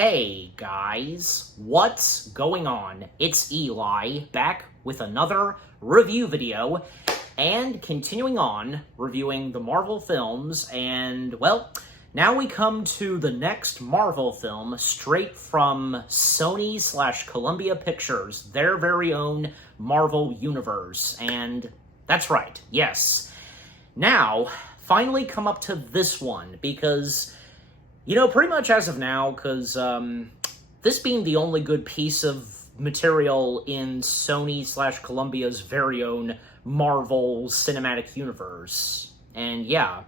Hey guys, what's going on? It's Eli, back with another review video, and continuing on reviewing the Marvel films, and well, now we come to the next Marvel film straight from Sony/Columbia Pictures, their very own Marvel Universe, and that's right, yes. Now, finally come up to this one, because pretty much as of now, because this being the only good piece of material in Sony/Columbia's very own Marvel Cinematic Universe. And yeah,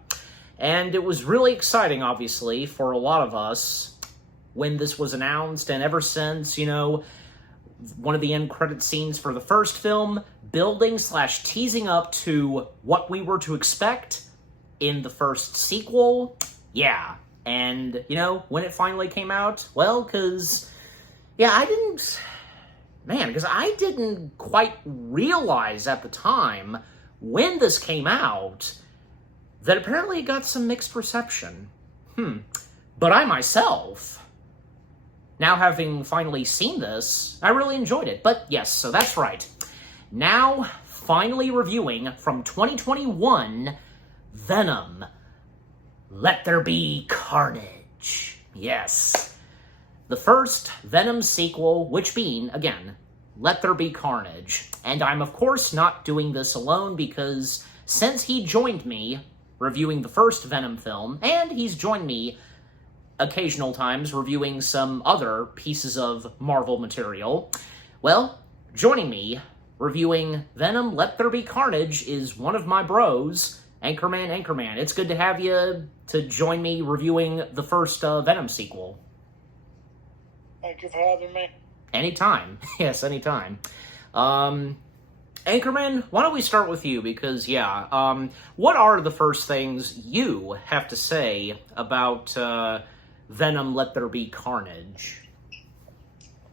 and it was really exciting, obviously, for a lot of us when this was announced, and ever since, one of the end credit scenes for the first film, building/teasing up to what we were to expect in the first sequel. Yeah. And, when it finally came out, well, because I didn't quite realize at the time, when this came out, that apparently it got some mixed reception. But I myself, now having finally seen this, I really enjoyed it. But yes, so that's right. Now, finally reviewing from 2021, Venom. Let There Be Carnage. Yes. The first Venom sequel, which being, again, Let There Be Carnage. And I'm, of course, not doing this alone because since he joined me reviewing the first Venom film, and he's joined me occasional times reviewing some other pieces of Marvel material, well, joining me reviewing Venom Let There Be Carnage is one of my bros, Anchorman. It's good to have you to join me reviewing the first Venom sequel. Thank you for having me. Anytime. Yes, anytime. Anchorman, why don't we start with you? Because, what are the first things you have to say about Venom Let There Be Carnage?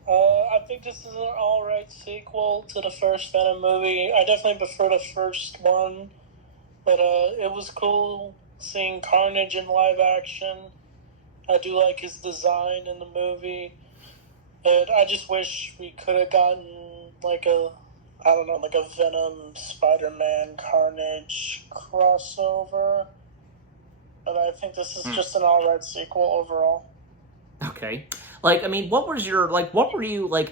I think this is an alright sequel to the first Venom movie. I definitely prefer the first one. But it was cool seeing Carnage in live action. I do like his design in the movie. And I just wish we could have gotten like a Venom, Spider-Man, Carnage crossover. But I think this is just an alright sequel overall. Okay. What were you,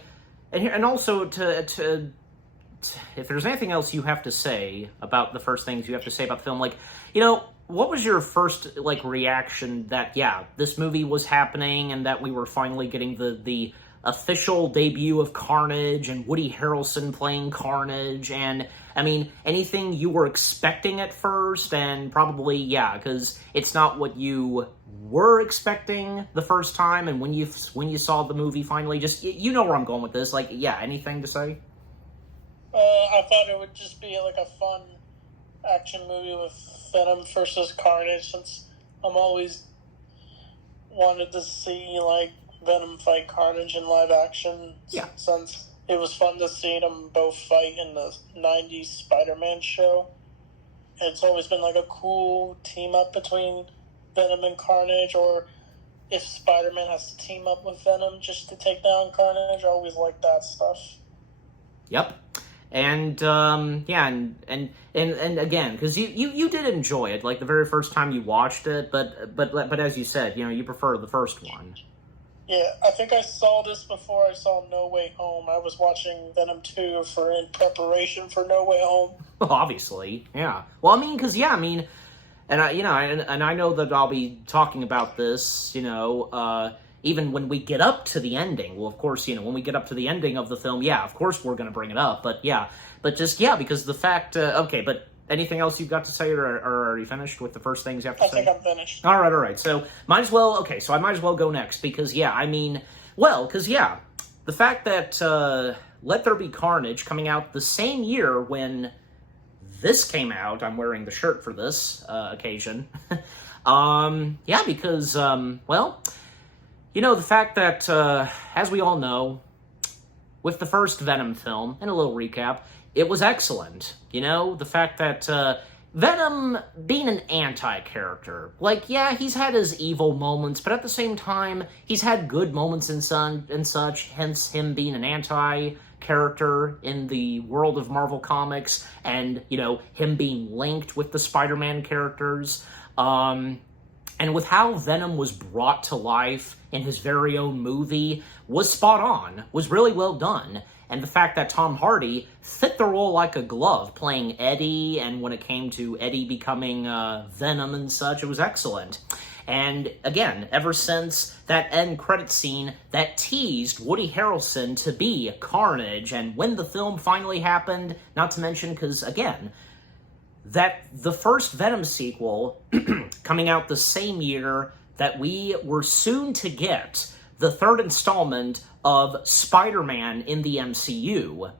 and also to if there's anything else you have to say about the first things you have to say about the film, what was your first, reaction that, this movie was happening and that we were finally getting the official debut of Carnage and Woody Harrelson playing Carnage, and, anything you were expecting at first, and probably, because it's not what you were expecting the first time, and when you saw the movie finally, just, you know where I'm going with this, anything to say? I thought it would just be a fun action movie with Venom versus Carnage, since I'm always wanted to see Venom fight Carnage in live action. Yeah. Since it was fun to see them both fight in the 90s Spider-Man show. It's always been a cool team up between Venom and Carnage, or if Spider-Man has to team up with Venom just to take down Carnage. I always like that stuff. Yep. And, and again, because you did enjoy it, the very first time you watched it, but as you said, you prefer the first one. Yeah, I think I saw this before I saw No Way Home. I was watching Venom 2 in preparation for No Way Home. Well, obviously, yeah. Well, and I know that I'll be talking about this, even when we get up to the ending. Well, of course, when we get up to the ending of the film, of course we're going to bring it up. But because the fact, okay, but anything else you've got to say, or are you finished with the first things you have to say? I think I'm finished. All right. So, I might as well go next, because, the fact that Let There Be Carnage coming out the same year when this came out, I'm wearing the shirt for this occasion, because, the fact that, as we all know, with the first Venom film, and a little recap, it was excellent. The fact that Venom being an anti-character. Like, yeah, he's had his evil moments, but at the same time, he's had good moments and such, hence him being an anti-character in the world of Marvel Comics, and, you know, him being linked with the Spider-Man characters. And with how Venom was brought to life in his very own movie was spot on, was really well done. And the fact that Tom Hardy fit the role like a glove, playing Eddie, and when it came to Eddie becoming Venom and such, it was excellent. And again, ever since that end credit scene that teased Woody Harrelson to be Carnage, and when the film finally happened, not to mention, because again, that the first Venom sequel coming out the same year that we were soon to get the third installment of Spider-Man in the MCU.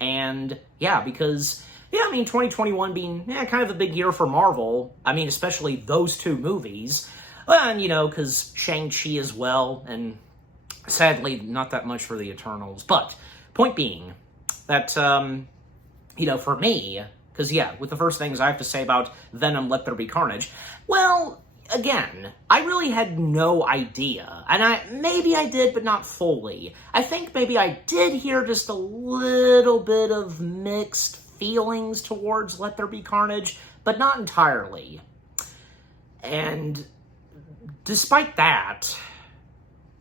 And yeah, because, yeah, I mean, 2021 being kind of a big year for Marvel, I mean, especially those two movies, and, you know, because Shang-Chi as well, and sadly, not that much for the Eternals. But, point being, that, you know, for me, because, yeah, with the first things I have to say about Venom, Let There Be Carnage, well, again, I really had no idea. And maybe I did, but not fully. I think maybe I did hear just a little bit of mixed feelings towards Let There Be Carnage, but not entirely. And despite that,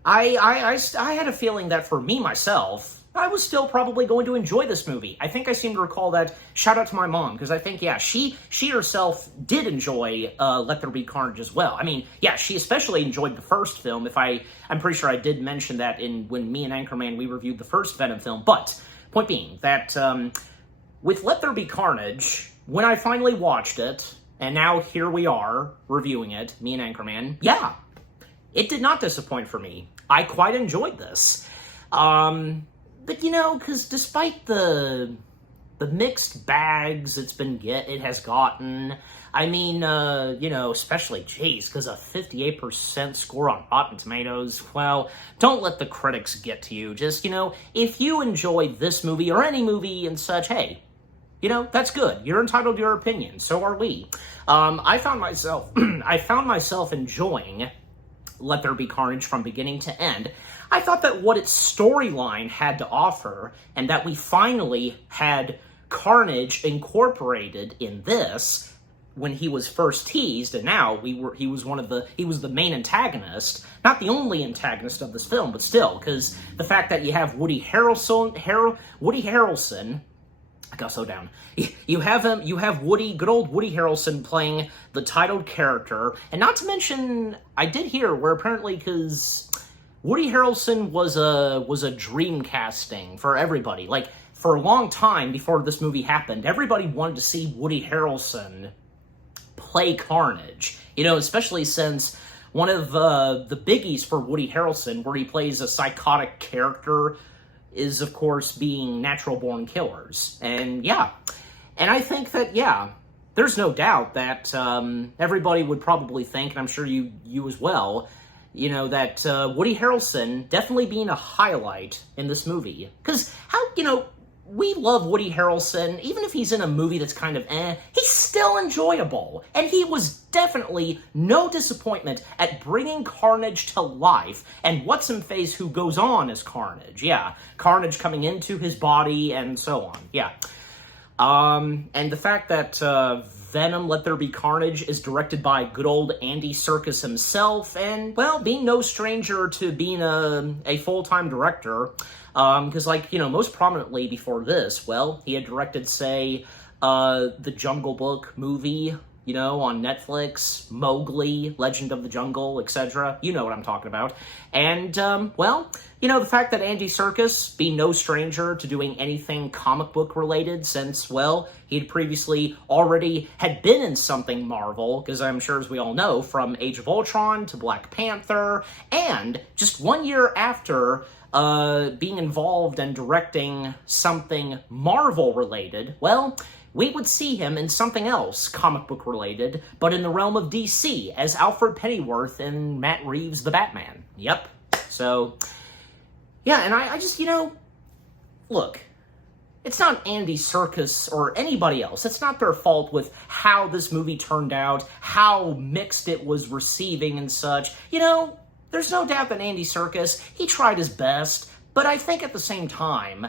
I had a feeling that for me, myself, I was still probably going to enjoy this movie. I think I seem to recall that. Shout out to my mom, because I think, yeah, she herself did enjoy Let There Be Carnage as well. I mean, yeah, she especially enjoyed the first film. I'm pretty sure I did mention that when me and Anchorman, we reviewed the first Venom film. But, point being, that with Let There Be Carnage, when I finally watched it, and now here we are, reviewing it, me and Anchorman, yeah, it did not disappoint for me. I quite enjoyed this. But, you know, because despite the mixed bags it has gotten, I mean, you know, especially, geez, because a 58% score on Rotten Tomatoes, well, don't let the critics get to you. Just, you know, if you enjoy this movie or any movie and such, hey, you know, that's good. You're entitled to your opinion. So are we. I found myself enjoying Let There Be Carnage from beginning to end. I thought that what its storyline had to offer, and that we finally had Carnage incorporated in this when he was first teased, and now he was the main antagonist, not the only antagonist of this film, but still, because the fact that you have Woody Harrelson, I got so down. You have good old Woody Harrelson playing the titled character, and not to mention, I did hear where apparently, because Woody Harrelson was a dream casting for everybody. Like, for a long time before this movie happened, everybody wanted to see Woody Harrelson play Carnage. You know, especially since one of the biggies for Woody Harrelson, where he plays a psychotic character, is, of course, being natural-born killers. And, yeah. And I think that, yeah, there's no doubt that everybody would probably think, and I'm sure you as well, you know, that Woody Harrelson definitely being a highlight in this movie. Because how, you know, we love Woody Harrelson, even if he's in a movie that's kind of he's still enjoyable. And he was definitely no disappointment at bringing Carnage to life. And what's-him-face who goes on as Carnage. Yeah, Carnage coming into his body and so on. Yeah. And the fact that Venom, Let There Be Carnage is directed by good old Andy Serkis himself, and, well, being no stranger to being a full-time director, because, like, you know, most prominently before this, well, he had directed, say, the Jungle Book movie, you know, on Netflix, Mowgli, Legend of the Jungle, etc. You know what I'm talking about. And, well, you know, the fact that Andy Serkis, being no stranger to doing anything comic book related since, well, he'd previously already had been in something Marvel, because I'm sure, as we all know, from Age of Ultron to Black Panther, and just 1 year after being involved and directing something Marvel related, well, we would see him in something else comic book related, but in the realm of DC, as Alfred Pennyworth in Matt Reeves' The Batman. Yep. So, yeah, and I just, you know, look, it's not Andy Serkis or anybody else. It's not their fault with how this movie turned out, how mixed it was receiving and such. You know, there's no doubt that Andy Serkis, he tried his best, but I think at the same time,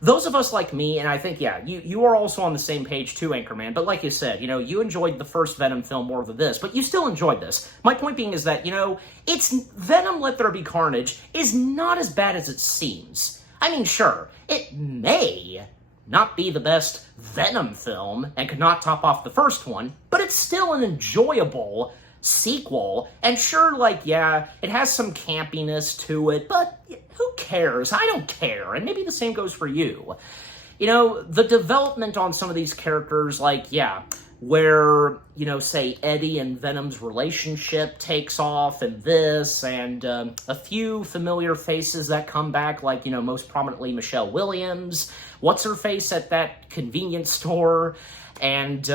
those of us like me, and I think, yeah, you are also on the same page too, Anchorman, but like you said, you know, you enjoyed the first Venom film more than this, but you still enjoyed this. My point being is that, you know, it's Venom Let There Be Carnage is not as bad as it seems. I mean, sure, it may not be the best Venom film and could not top off the first one, but it's still an enjoyable sequel, and sure, like, yeah, it has some campiness to it, but who cares? I don't care, and maybe the same goes for you. You know, the development on some of these characters, like, yeah, where, you know, say, Eddie and Venom's relationship takes off, and this, and a few familiar faces that come back, like, you know, most prominently Michelle Williams, what's-her-face at that convenience store, and,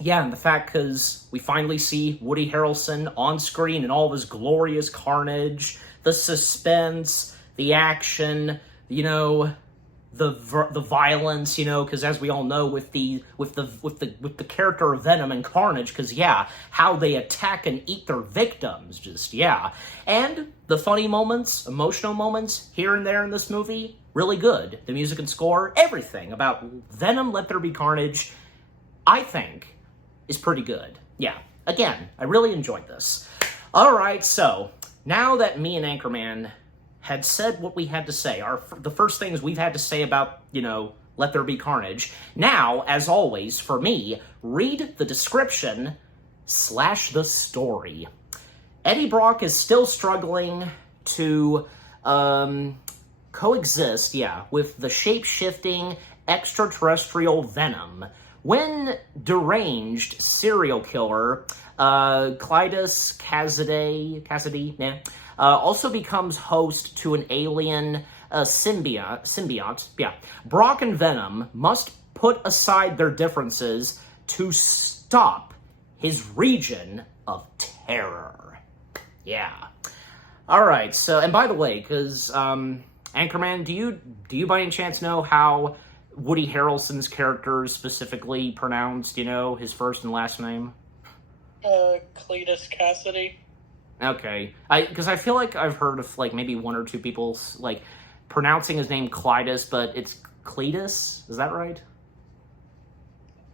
yeah, and the fact, because we finally see Woody Harrelson on screen in all of his glorious carnage, the suspense, the action, you know, the violence, you know, because as we all know, with the character of Venom and Carnage, because yeah, how they attack and eat their victims, just yeah, and the funny moments, emotional moments here and there in this movie, really good. The music and score, everything about Venom Let There Be Carnage, I think, is pretty good. Yeah, again, I really enjoyed this. Alright, so, now that me and Anchorman had said what we had to say, the first things we've had to say about, you know, Let There Be Carnage, now, as always, for me, read the description / the story. Eddie Brock is still struggling to coexist, yeah, with the shape-shifting extraterrestrial Venom, when deranged serial killer Clytus Cassidy also becomes host to an alien symbiote. Yeah, Brock and Venom must put aside their differences to stop his region of terror. Yeah. All right. So, and by the way, because Anchorman, do you by any chance know how Woody Harrelson's character is specifically pronounced, you know, his first and last name? Cletus Cassidy. Okay. Because I feel like I've heard of, like, maybe one or two people, like, pronouncing his name Clytus, but it's Cletus? Is that right?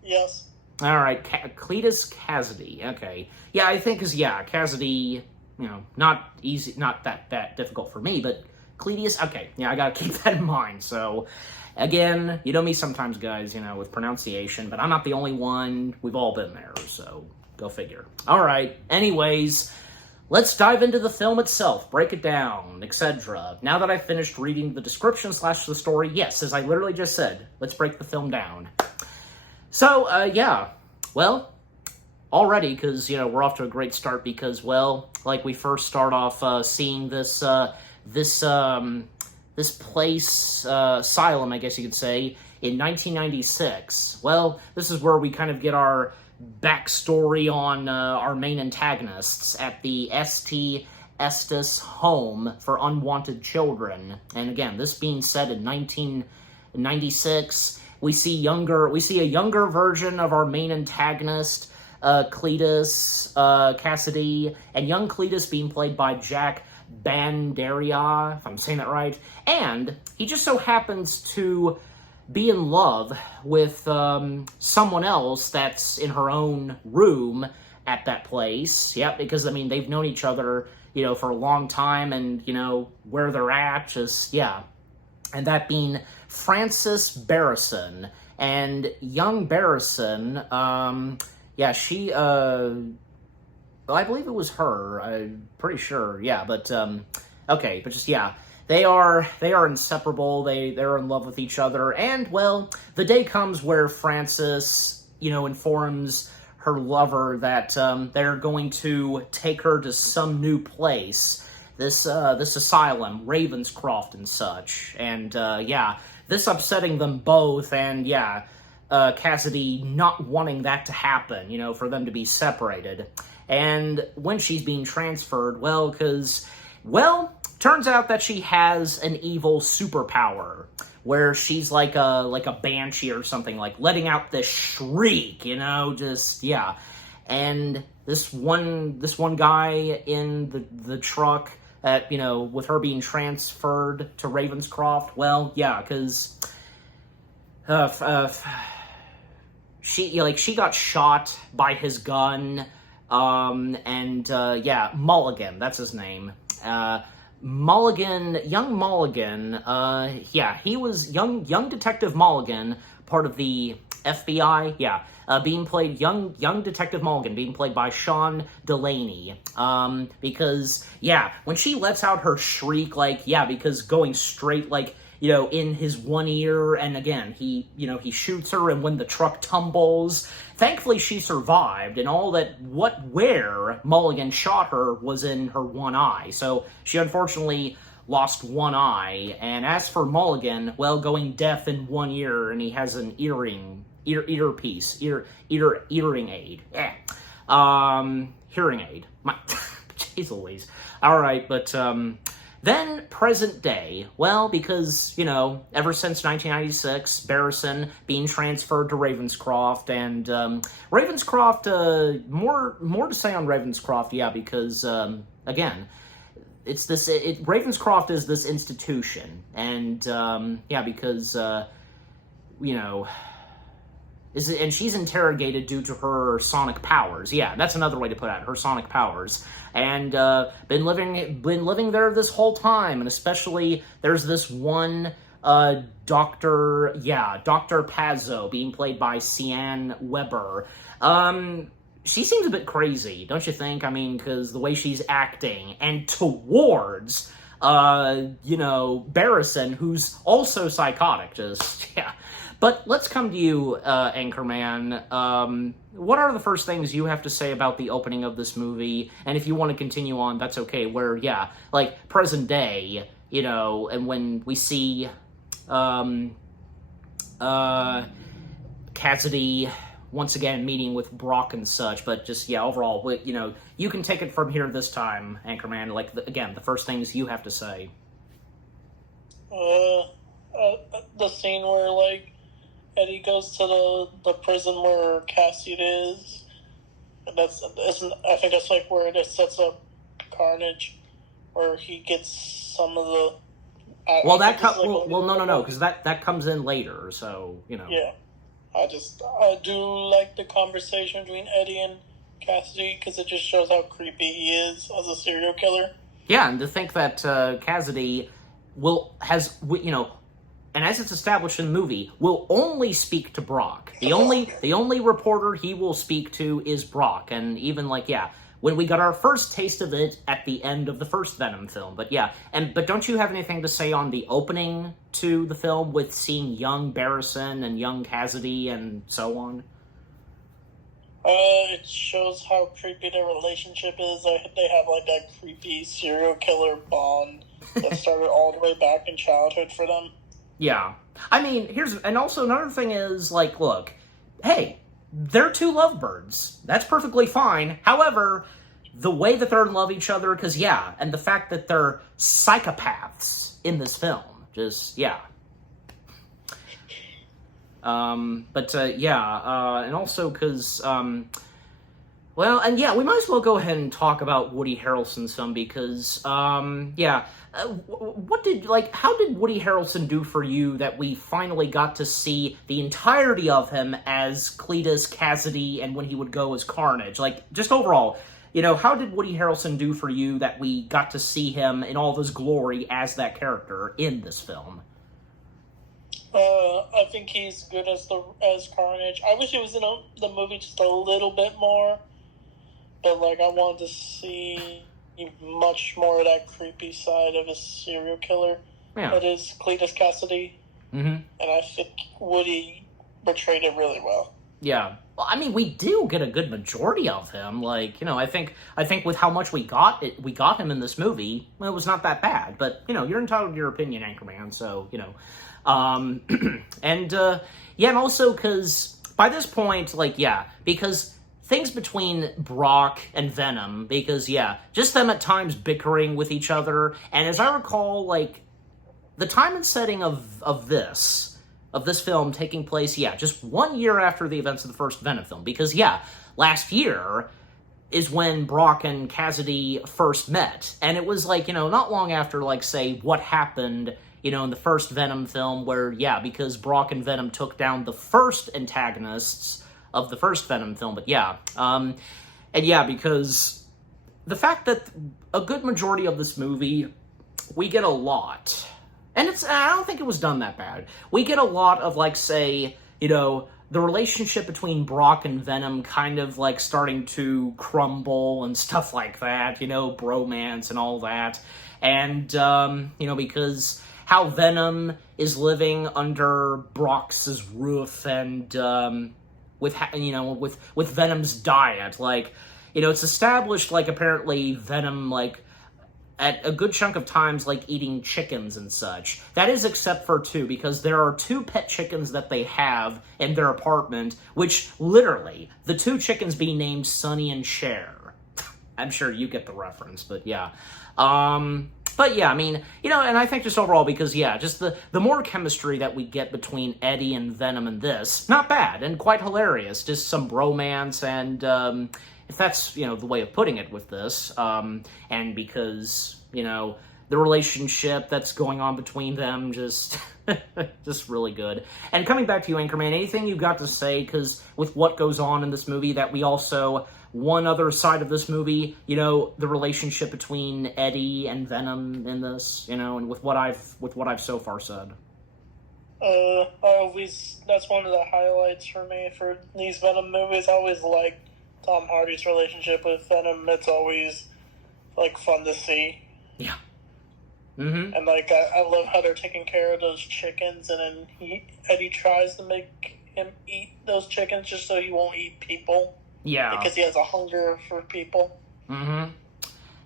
Yes. Alright, Cletus Cassidy. Okay. Yeah, I think, because, yeah, Cassidy, you know, not easy, not that difficult for me, but Cletus, okay. Yeah, I gotta keep that in mind, so... Again, you know me sometimes, guys, you know, with pronunciation, but I'm not the only one. We've all been there, so go figure. All right, anyways, let's dive into the film itself, break it down, etc. Now that I've finished reading the description / the story, yes, as I literally just said, let's break the film down. So, yeah, well, already, because, you know, we're off to a great start because, well, like we first start off seeing this place, asylum, I guess you could say, in 1996. Well, this is where we kind of get our backstory on our main antagonists at the St. Estes Home for Unwanted Children. And again, this being set in 1996, we see a younger version of our main antagonist, Cletus Cassidy, and young Cletus being played by Jack Banderia, if I'm saying that right, and he just so happens to be in love with someone else that's in her own room at that place. Yep, because, I mean, they've known each other, you know, for a long time, and, you know, where they're at, just, yeah. And that being Frances Barrison. And young Barrison, yeah, she, well, I believe it was her. I'm pretty sure. Yeah, but okay, but just yeah, they are inseparable. They're in love with each other, and well, the day comes where Frances, you know, informs her lover that they're going to take her to some new place, this asylum, Ravenscroft and such, and yeah, this upsetting them both, and yeah, Cassidy not wanting that to happen, you know, for them to be separated. And when she's being transferred, well, turns out that she has an evil superpower, where she's like a banshee or something, like letting out this shriek, you know, just yeah. And this one guy in the truck, you know, with her being transferred to Ravenscroft. Well, yeah, because she got shot by his gun, and yeah, Mulligan, that's his name. Young Mulligan, yeah, he was young Detective Mulligan, part of the FBI, yeah, being played, young Detective Mulligan, being played by Sean Delaney, because, yeah, when she lets out her shriek, like, yeah, because going straight, like, you know, in his one ear, and again, he shoots her, and when the truck tumbles, thankfully she survived, and where Mulligan shot her was in her one eye, so she unfortunately lost one eye, and as for Mulligan, well, going deaf in one ear, and he has an earring aid, hearing aid, jeez Louise, alright, but, then, present day, well, because, you know, ever since 1996, Barrison being transferred to Ravenscroft, and, Ravenscroft, more to say on Ravenscroft, yeah, because, again, it's this, Ravenscroft is this institution, and, yeah, because, you know, and she's interrogated due to her sonic powers. Yeah, that's another way to put it, her sonic powers. And been living there this whole time, and especially there's this one Dr. Pazzo, being played by Sian Weber. She seems a bit crazy, don't you think? I mean, because the way she's acting, and towards, you know, Barrison, who's also psychotic, just, yeah. But let's come to you, Anchorman. What are the first things you have to say about the opening of this movie? And if you want to continue on, that's okay. Where, yeah, like, present day, you know, and when we see, Cassidy once again meeting with Brock and such, but just, yeah, overall, you know, you can take it from here this time, Anchorman. Like, again, the first things you have to say. The scene where, like, Eddie goes to the prison where Cassidy is. And I think that's like where it sets up Carnage, where he gets some of the. No, because that comes in later. So you know. Yeah, I do like the conversation between Eddie and Cassidy, because it just shows how creepy he is as a serial killer. Yeah, and to think that Cassidy you know. And as it's established in the movie, will only speak to Brock. The only reporter he will speak to is Brock. And even, like, yeah, when we got our first taste of it at the end of the first Venom film. But yeah, but don't you have anything to say on the opening to the film with seeing young Barrison and young Cassidy and so on? It shows how creepy their relationship is. They have, like, that creepy serial killer bond that started all the way back in childhood for them. Yeah. I mean, and also another thing is, like, look, hey, they're two lovebirds. That's perfectly fine. However, the way that they're in love with each other, because, yeah, and the fact that they're psychopaths in this film, just, yeah. Yeah, and also because, well, and yeah, we might as well go ahead and talk about Woody Harrelson's film, because, yeah, how did Woody Harrelson do for you that we finally got to see the entirety of him as Cletus Cassidy and when he would go as Carnage? Like, just overall, you know, how did Woody Harrelson do for you that we got to see him in all of his glory as that character in this film? I think he's good as Carnage. I wish he was in the movie just a little bit more, but, like, I wanted to see much more of that creepy side of a serial killer that is Cletus Cassidy. Mm-hmm. And I think Woody portrayed it really well. Yeah. Well, I mean, we do get a good majority of him. Like, you know, I think with how much we got him in this movie, well, it was not that bad. But, you know, you're entitled to your opinion, Anchorman, so, you know. And also because by this point, like, yeah, because things between Brock and Venom, because, yeah, just them at times bickering with each other, and as I recall, like, the time and setting of this film taking place, just 1 year after the events of the first Venom film. Because, last year is when Brock and Cassidy first met. And it was, like, not long after, like, say, what happened, in the first Venom film where, because Brock and Venom took down the first antagonists of the first Venom film. But, because the fact that a good majority of this movie, we get a lot. And I don't think it was done that bad. We get a lot of, like, say, the relationship between Brock and Venom kind of, like, starting to crumble and stuff like that, bromance and all that. And, because how Venom is living under Brock's roof and, with Venom's diet, like, it's established, like, apparently Venom, like, at a good chunk of times, like, eating chickens and such. That is except for two, because there are two pet chickens that they have in their apartment, which, literally, the two chickens being named Sonny and Cher. I'm sure you get the reference, but yeah. But yeah, I mean, and I think just overall, because, just the more chemistry that we get between Eddie and Venom in this, not bad, and quite hilarious. Just some bromance, and, if that's, the way of putting it with this, and because, the relationship that's going on between them, just, just really good. And coming back to you, Anchorman, anything you've got to say, because with what goes on in this movie, that we also, one other side of this movie, the relationship between Eddie and Venom in this, and with what I've so far said. That's one of the highlights for me for these Venom movies. I always like Tom Hardy's relationship with Venom. It's always, like, fun to see. Yeah. Mm-hmm. And, like, I love how they're taking care of those chickens, and then Eddie tries to make him eat those chickens just so he won't eat people. Yeah. Because he has a hunger for people. Mm-hmm.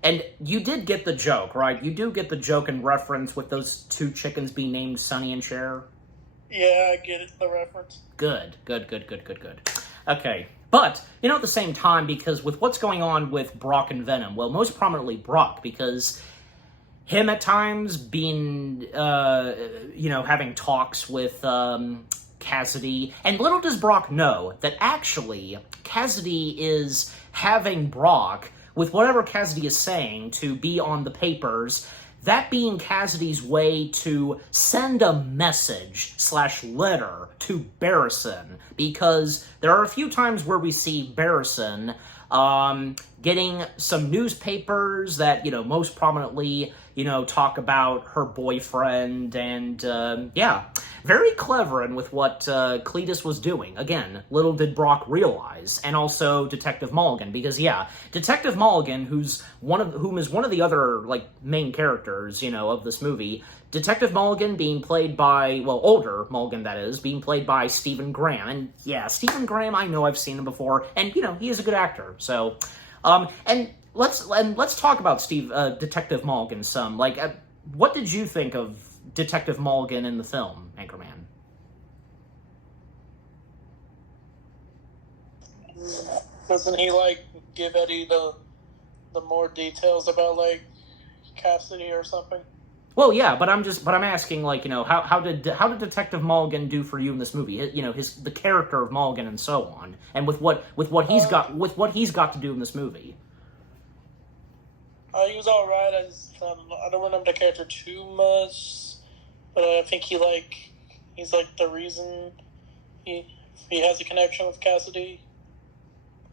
And you did get the joke, right? You do get the joke and reference with those two chickens being named Sonny and Cher? Yeah, I get it, the reference. Good. Okay. But, at the same time, because with what's going on with Brock and Venom, well, most prominently Brock, because him at times being, having talks with Cassidy, and little does Brock know that actually Cassidy is having Brock, with whatever Cassidy is saying, to be on the papers, that being Cassidy's way to send a message/letter to Barrison, because there are a few times where we see Barrison getting some newspapers that, most prominently, talk about her boyfriend, and, very clever in with what Cletus was doing. Again, little did Brock realize, and also Detective Mulligan, because, Detective Mulligan, whom is one of the other, like, main characters, of this movie, Detective Mulligan being played by, well, older Mulligan, that is, being played by Stephen Graham. And, Stephen Graham, I know I've seen him before, and, he is a good actor, so, and let's talk about Detective Mulligan some. Like, what did you think of Detective Mulligan in the film, Anchorman? Doesn't he, like, give Eddie the more details about, like, Cassidy or something? Well, yeah, but I'm asking, like, how did Detective Mulligan do for you in this movie? The character of Mulligan and so on, and with what he's got to do in this movie. He was all right. I don't remember the character too much, but I think he's the reason he has a connection with Cassidy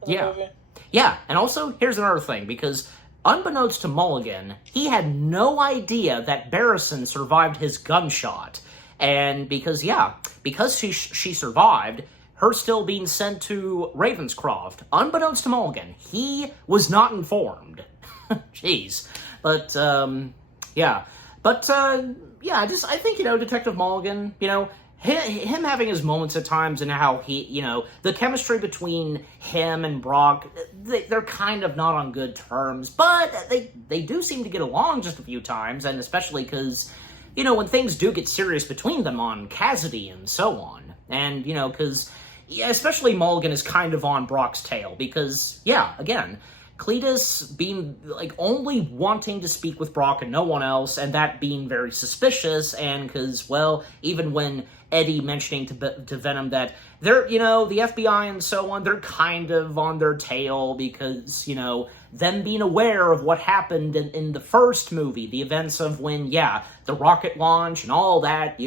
in the movie. Yeah, and also here's another thing, because unbeknownst to Mulligan, he had no idea that Barrison survived his gunshot. And because she survived, her still being sent to Ravenscroft, unbeknownst to Mulligan, he was not informed. Jeez. But, I think, Detective Mulligan, him having his moments at times, and how he, the chemistry between him and Brock, they're kind of not on good terms, but they do seem to get along just a few times, and especially because, when things do get serious between them on Cassidy and so on, and, because, especially Mulligan is kind of on Brock's tail, because, again, Cletus being, like, only wanting to speak with Brock and no one else, and that being very suspicious, and because, well, even when Eddie mentioning to Venom that they're, the FBI and so on, they're kind of on their tail because, them being aware of what happened in the first movie, the events of when, the rocket launch and all that,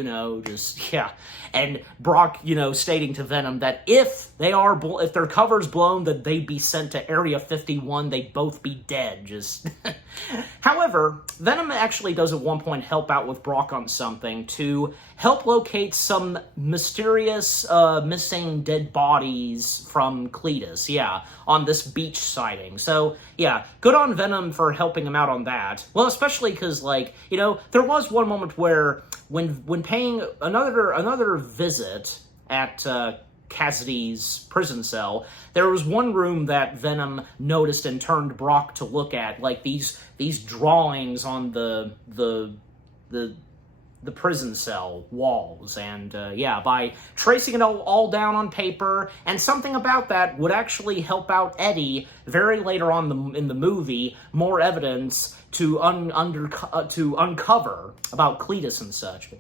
and Brock, stating to Venom that if their cover's blown, that they'd be sent to Area 51, they'd both be dead, However, Venom actually does at one point help out with Brock on something to help locate some mysterious, missing dead bodies from Cletus, on this beach sighting. So, good on Venom for helping him out on that. Well, especially because, there was one moment where, when paying another visit at, Cassidy's prison cell, there was one room that Venom noticed and turned Brock to look at, like these drawings on the prison cell walls, and by tracing it all down on paper, and something about that would actually help out Eddie very later on in the movie, more evidence to uncover about Cletus and such.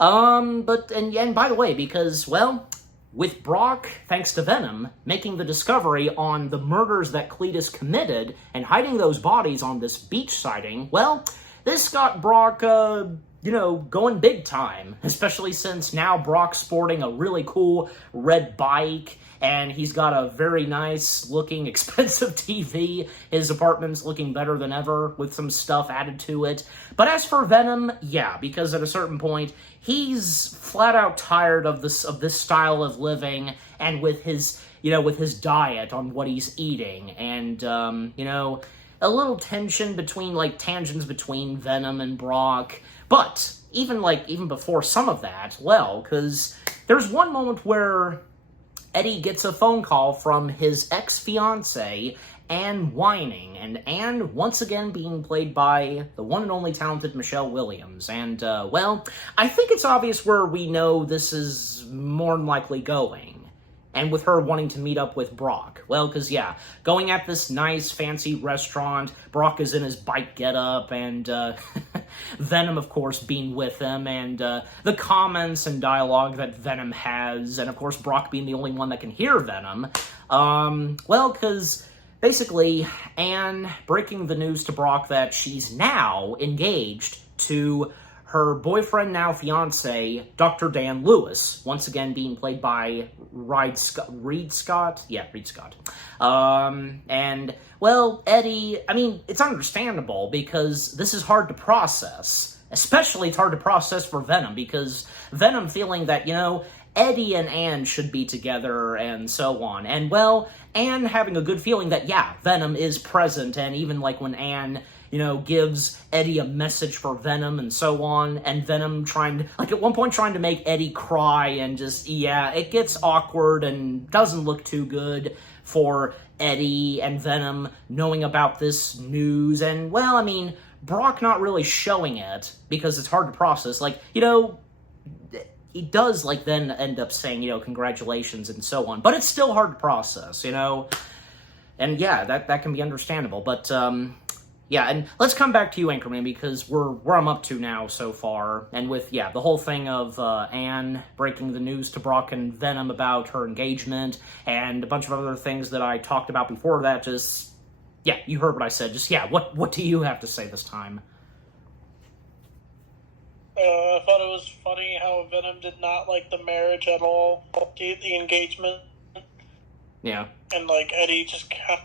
But and by the way, because, well, with Brock, thanks to Venom, making the discovery on the murders that Cletus committed and hiding those bodies on this beach sighting, well, this got Brock, going big time, especially since now Brock's sporting a really cool red bike, and he's got a very nice-looking, expensive TV. His apartment's looking better than ever, with some stuff added to it. But as for Venom, because at a certain point, he's flat-out tired of this style of living, and with his diet on what he's eating, and, a little tension between, tangents between Venom and Brock. But, even before some of that, well, because there's one moment where Eddie gets a phone call from his ex-fiancée, Anne Whining, and Anne once again being played by the one and only talented Michelle Williams. And, I think it's obvious where we know this is more than likely going. And with her wanting to meet up with Brock. Well, because, going at this nice, fancy restaurant, Brock is in his bike getup, and Venom, of course, being with him, and the comments and dialogue that Venom has, and, of course, Brock being the only one that can hear Venom. Because basically, Anne breaking the news to Brock that she's now engaged to her boyfriend, now fiancé, Dr. Dan Lewis, once again being played by Reed Scott? Yeah, Reed Scott. And, well, Eddie, it's understandable because this is hard to process. Especially it's hard to process for Venom, because Venom feeling that, Eddie and Anne should be together and so on. And, well, Anne having a good feeling that, Venom is present, and even when Anne gives Eddie a message for Venom and so on, and Venom at one point trying to make Eddie cry, and just, it gets awkward and doesn't look too good for Eddie and Venom knowing about this news, and, well, Brock not really showing it, because it's hard to process, he does, then end up saying, congratulations and so on, but it's still hard to process, and, that can be understandable, but, and let's come back to you, Anchorman, because where I'm up to now so far, and with, the whole thing of Anne breaking the news to Brock and Venom about her engagement, and a bunch of other things that I talked about before that, you heard what I said, what do you have to say this time? I thought it was funny how Venom did not like the marriage at all, the engagement. Yeah. And, Eddie just kept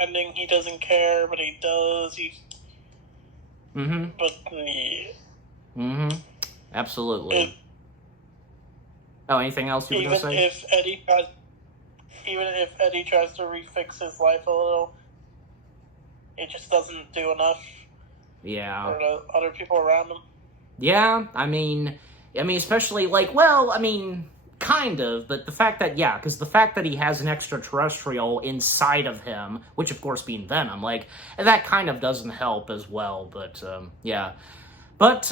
ending, he doesn't care, but he does. But, yeah. Absolutely. Anything else you were going to say? Even if Eddie tries to refix his life a little, it just doesn't do enough. Yeah. For the other people around him. Yeah, especially, kind of, but the fact that, because the fact that he has an extraterrestrial inside of him, which, of course, being Venom, that kind of doesn't help as well, but, But,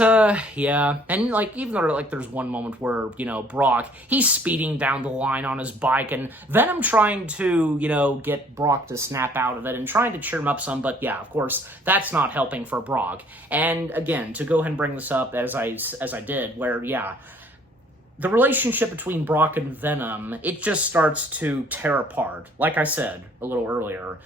yeah, and, like, even though, like, there's one moment where, Brock, he's speeding down the line on his bike, and Venom trying to, get Brock to snap out of it, and trying to cheer him up some, but, yeah, of course, that's not helping for Brock. And, again, to go ahead and bring this up, as I did, where, yeah, the relationship between Brock and Venom, it just starts to tear apart. Like I said a little earlier,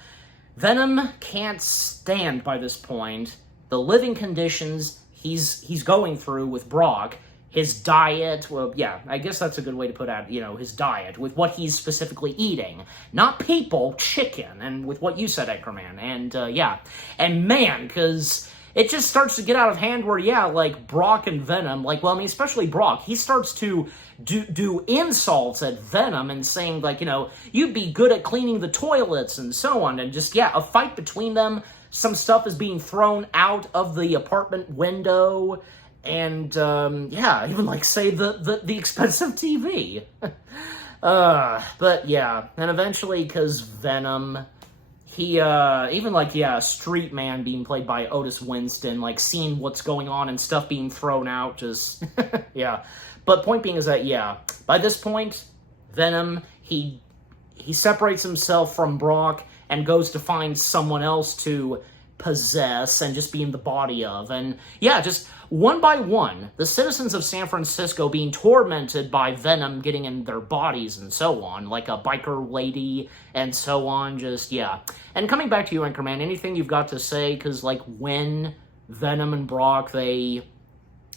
Venom can't stand, by this point, the living conditions he's going through with Brock, his diet, well, yeah, I guess that's a good way to put out, his diet, with what he's specifically eating. Not people, chicken, and with what you said, Anchorman, and, yeah. And man, because it just starts to get out of hand where, yeah, like, Brock and Venom, like, well, I mean, especially Brock, he starts to do insults at Venom and saying, like, you'd be good at cleaning the toilets and so on, and just, yeah, a fight between them. Some stuff is being thrown out of the apartment window, and, yeah, even, like, say, the expensive TV. But, yeah, and eventually, because Venom, he, even, like, yeah, Street Man being played by Otis Winston, like, seeing what's going on and stuff being thrown out, just, yeah. But point being is that, yeah, by this point, Venom, he separates himself from Brock, and goes to find someone else to possess and just be in the body of. And yeah, just one by one, the citizens of San Francisco being tormented by Venom getting in their bodies and so on, like a biker lady and so on, just, yeah. And coming back to you, Anchorman, anything you've got to say? Because, like, when Venom and Brock, they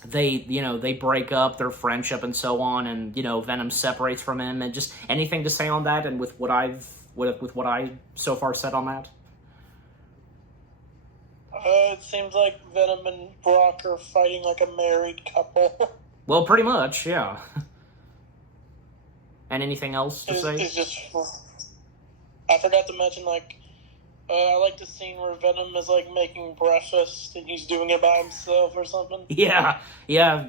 break up their friendship and so on, and, Venom separates from him, and just anything to say on that, and with what I so far said on that? It seems like Venom and Brock are fighting like a married couple. Well, pretty much, yeah. And anything else to say? It's just, I forgot to mention, like, I like the scene where Venom is, like, making breakfast, and he's doing it by himself or something. Yeah,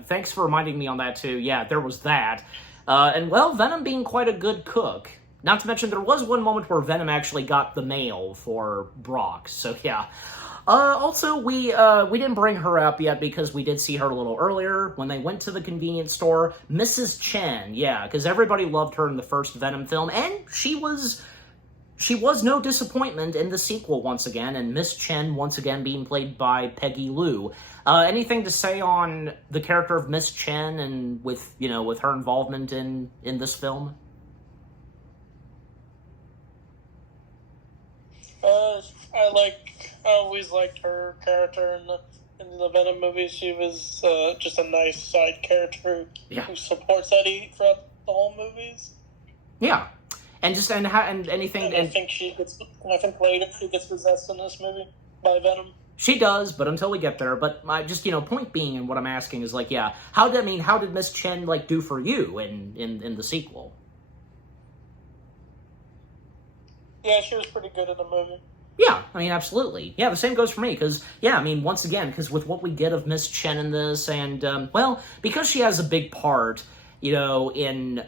thanks for reminding me on that, too. Yeah, there was that. And, well, Venom being quite a good cook. Not to mention, there was one moment where Venom actually got the mail for Brock, so yeah. Also, we didn't bring her up yet because we did see her a little earlier when they went to the convenience store. Mrs. Chen, yeah, because everybody loved her in the first Venom film, and she was no disappointment in the sequel once again, and Miss Chen once again being played by Peggy Liu. Anything to say on the character of Miss Chen and with her involvement in this film? I always liked her character in the Venom movies. She was just a nice side character who supports Eddie throughout the whole movies. Yeah, and anything. And I think later she gets possessed in this movie by Venom. She does, but until we get there. But my point being, and what I'm asking is, like, yeah, how did Miss Chen, like, do for you in the sequel? Yeah, she was pretty good in the movie. Yeah, I mean, absolutely. Yeah, the same goes for me, because, yeah, I mean, once again, because with what we get of Miss Chen in this, and, well, because she has a big part, in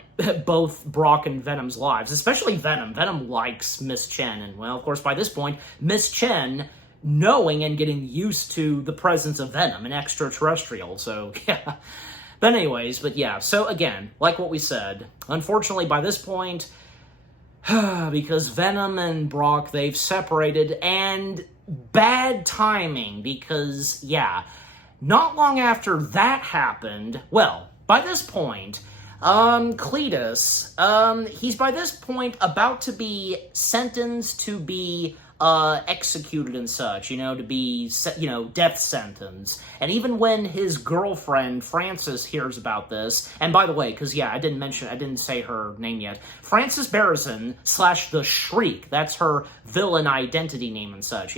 both Brock and Venom's lives, especially Venom. Venom likes Miss Chen, and, well, of course, by this point, Miss Chen knowing and getting used to the presence of Venom, an extraterrestrial, so, yeah. But anyways, but yeah, so, again, like what we said, unfortunately, by this point, because Venom and Brock, they've separated, and bad timing, because, yeah, not long after that happened, well, by this point, Cletus, he's by this point about to be sentenced to be, executed and such, to be, death sentence. And even when his girlfriend, Frances, hears about this, and by the way, because, yeah, I didn't say her name yet, Frances Barrison / the Shriek, that's her villain identity name and such,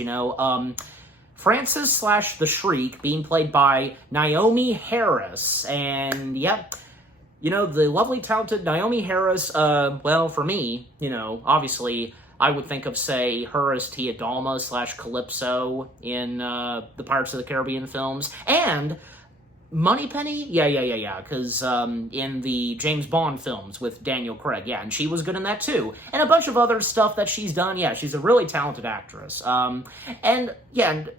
Frances / the Shriek being played by Naomi Harris, and, yep, the lovely, talented Naomi Harris, well, for me, obviously, I would think of, say, her as Tia Dalma / Calypso in the Pirates of the Caribbean films. And Moneypenny? Yeah, because in the James Bond films with Daniel Craig, yeah, and she was good in that too. And a bunch of other stuff that she's done, yeah, she's a really talented actress. And, yeah, and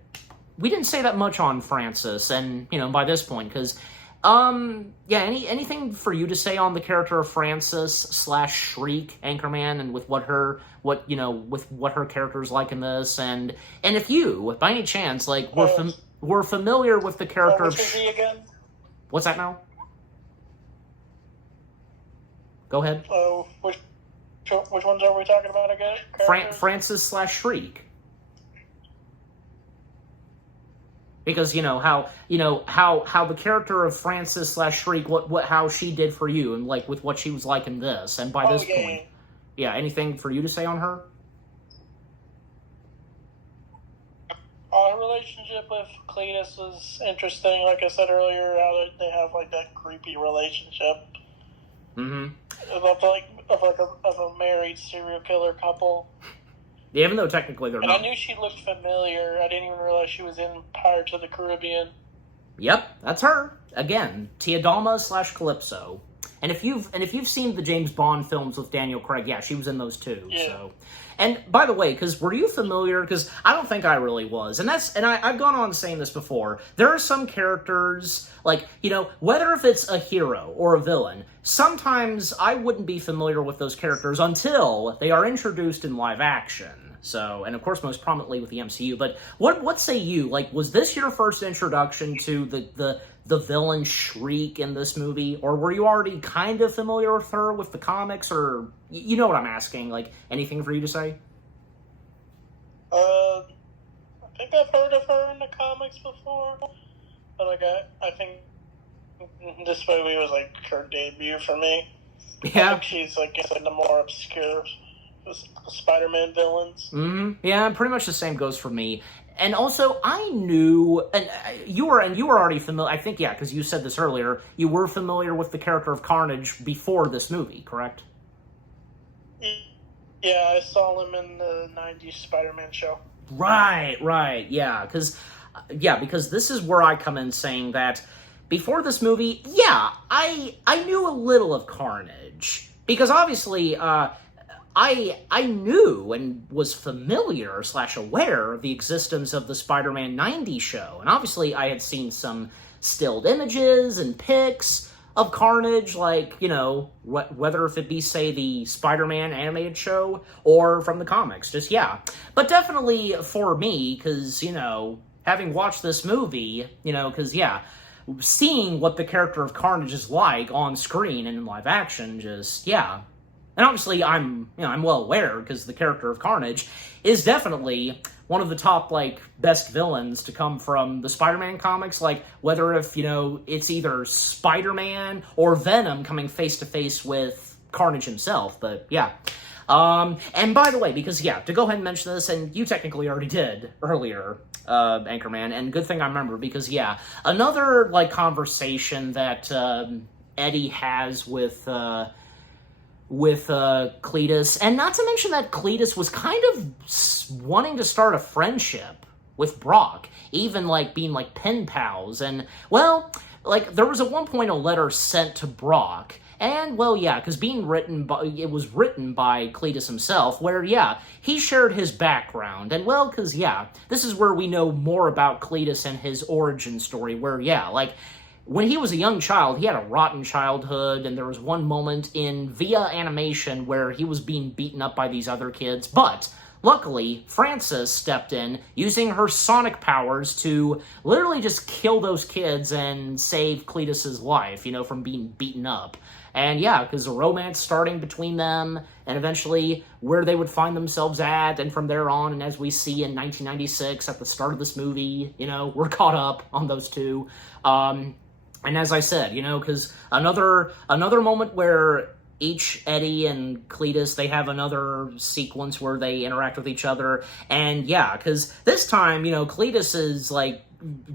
we didn't say that much on Francis, and, by this point, because, anything for you to say on the character of Francis / Shriek, Anchorman, and with what her character's like in this, and if you, by any chance, like, were familiar with the character of... Which is he again? What's that now? Go ahead. Which ones are we talking about again? Francis / Shriek. Because how the character of Francis / Shriek, how she did for you, and like with what she was like in this, and by this point, anything for you to say on her? Her relationship with Cletus was interesting. Like I said earlier, how they have like that creepy relationship. Mm-hmm. Of a married serial killer couple. Yeah, even though technically they're not. I knew she looked familiar. I didn't even realize she was in Pirates of the Caribbean. Yep, that's her again. Tiadalma / Calypso. And if you've seen the James Bond films with Daniel Craig, she was in those too. Yeah. So, and by the way, because were you familiar? Because I don't think I really was, and I've gone on saying this before. There are some characters, like, whether if it's a hero or a villain, sometimes I wouldn't be familiar with those characters until they are introduced in live action. So, and of course, most prominently with the MCU. But what say you? Like, was this your first introduction to the villain Shriek in this movie, or were you already kind of familiar with her with the comics, or you know what I'm asking? Like, anything for you to say? I think I've heard of her in the comics before, but I think this movie was like her debut for me. Yeah, I think she's like in the more obscure Spider-Man villains. Mm-hmm. Yeah, pretty much the same goes for me. And also, I knew, and you were already familiar, I think, because you said this earlier, you were familiar with the character of Carnage before this movie, correct? Yeah, I saw him in the 90s Spider-Man show. Right, because this is where I come in saying that before this movie, I knew a little of Carnage, because obviously, I knew and was familiar / aware of the existence of the Spider-Man 90 show. And obviously I had seen some stilled images and pics of Carnage, like, whether if it be, say, the Spider-Man animated show or from the comics, But definitely for me, because, having watched this movie, because, seeing what the character of Carnage is like on screen and in live action, And obviously, I'm well aware, because the character of Carnage is definitely one of the top, best villains to come from the Spider-Man comics, whether if, it's either Spider-Man or Venom coming face-to-face with Carnage himself, but, and by the way, because, to go ahead and mention this, and you technically already did earlier, Anchorman, and good thing I remember, because, another, conversation that Eddie has with Cletus, and not to mention that Cletus was kind of wanting to start a friendship with Brock, even, being, pen pals, and, there was at one point a letter sent to Brock, and, because it was written by Cletus himself, where, he shared his background, and, because, this is where we know more about Cletus and his origin story, where, when he was a young child, he had a rotten childhood, and there was one moment in Via Animation where he was being beaten up by these other kids, but luckily, Francis stepped in, using her sonic powers to literally just kill those kids and save Cletus's life, from being beaten up. And because the romance starting between them, and eventually where they would find themselves at, and from there on, and as we see in 1996 at the start of this movie, we're caught up on those two. And as I said, because another moment where each Eddie and Cletus, they have another sequence where they interact with each other, and because this time, Cletus is,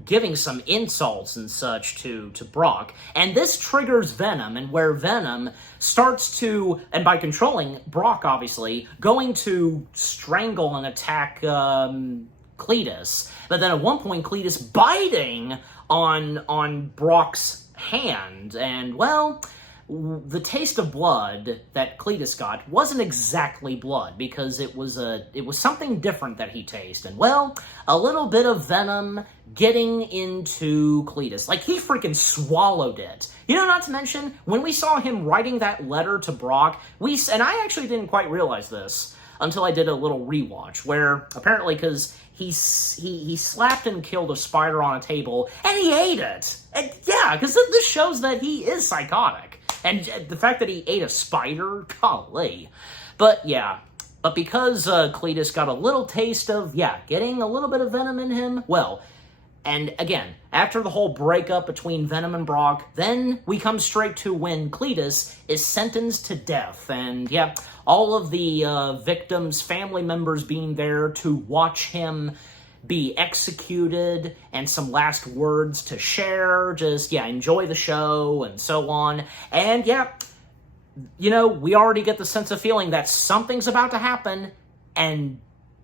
giving some insults and such to Brock, and this triggers Venom, and where Venom starts to, and by controlling Brock, obviously, going to strangle and attack, Cletus, but then at one point, Cletus biting on Brock's hand, and, the taste of blood that Cletus got wasn't exactly blood, because it was something different that he tasted. And, well, a little bit of venom getting into Cletus. Like, he freaking swallowed it. You know, not to mention, when we saw him writing that letter to Brock, and I actually didn't quite realize this until I did a little rewatch, where apparently, because he slapped and killed a spider on a table, and he ate it. And yeah, because this shows that he is psychotic. And the fact that he ate a spider, golly. But yeah, but because Cletus got a little taste of, getting a little bit of venom in him, well, and again, after the whole breakup between Venom and Brock, then we come straight to when Cletus is sentenced to death. And yeah, all of the victims' family members being there to watch him be executed, and some last words to share, just, enjoy the show, and so on. And you know, we already get the sense of feeling that something's about to happen, and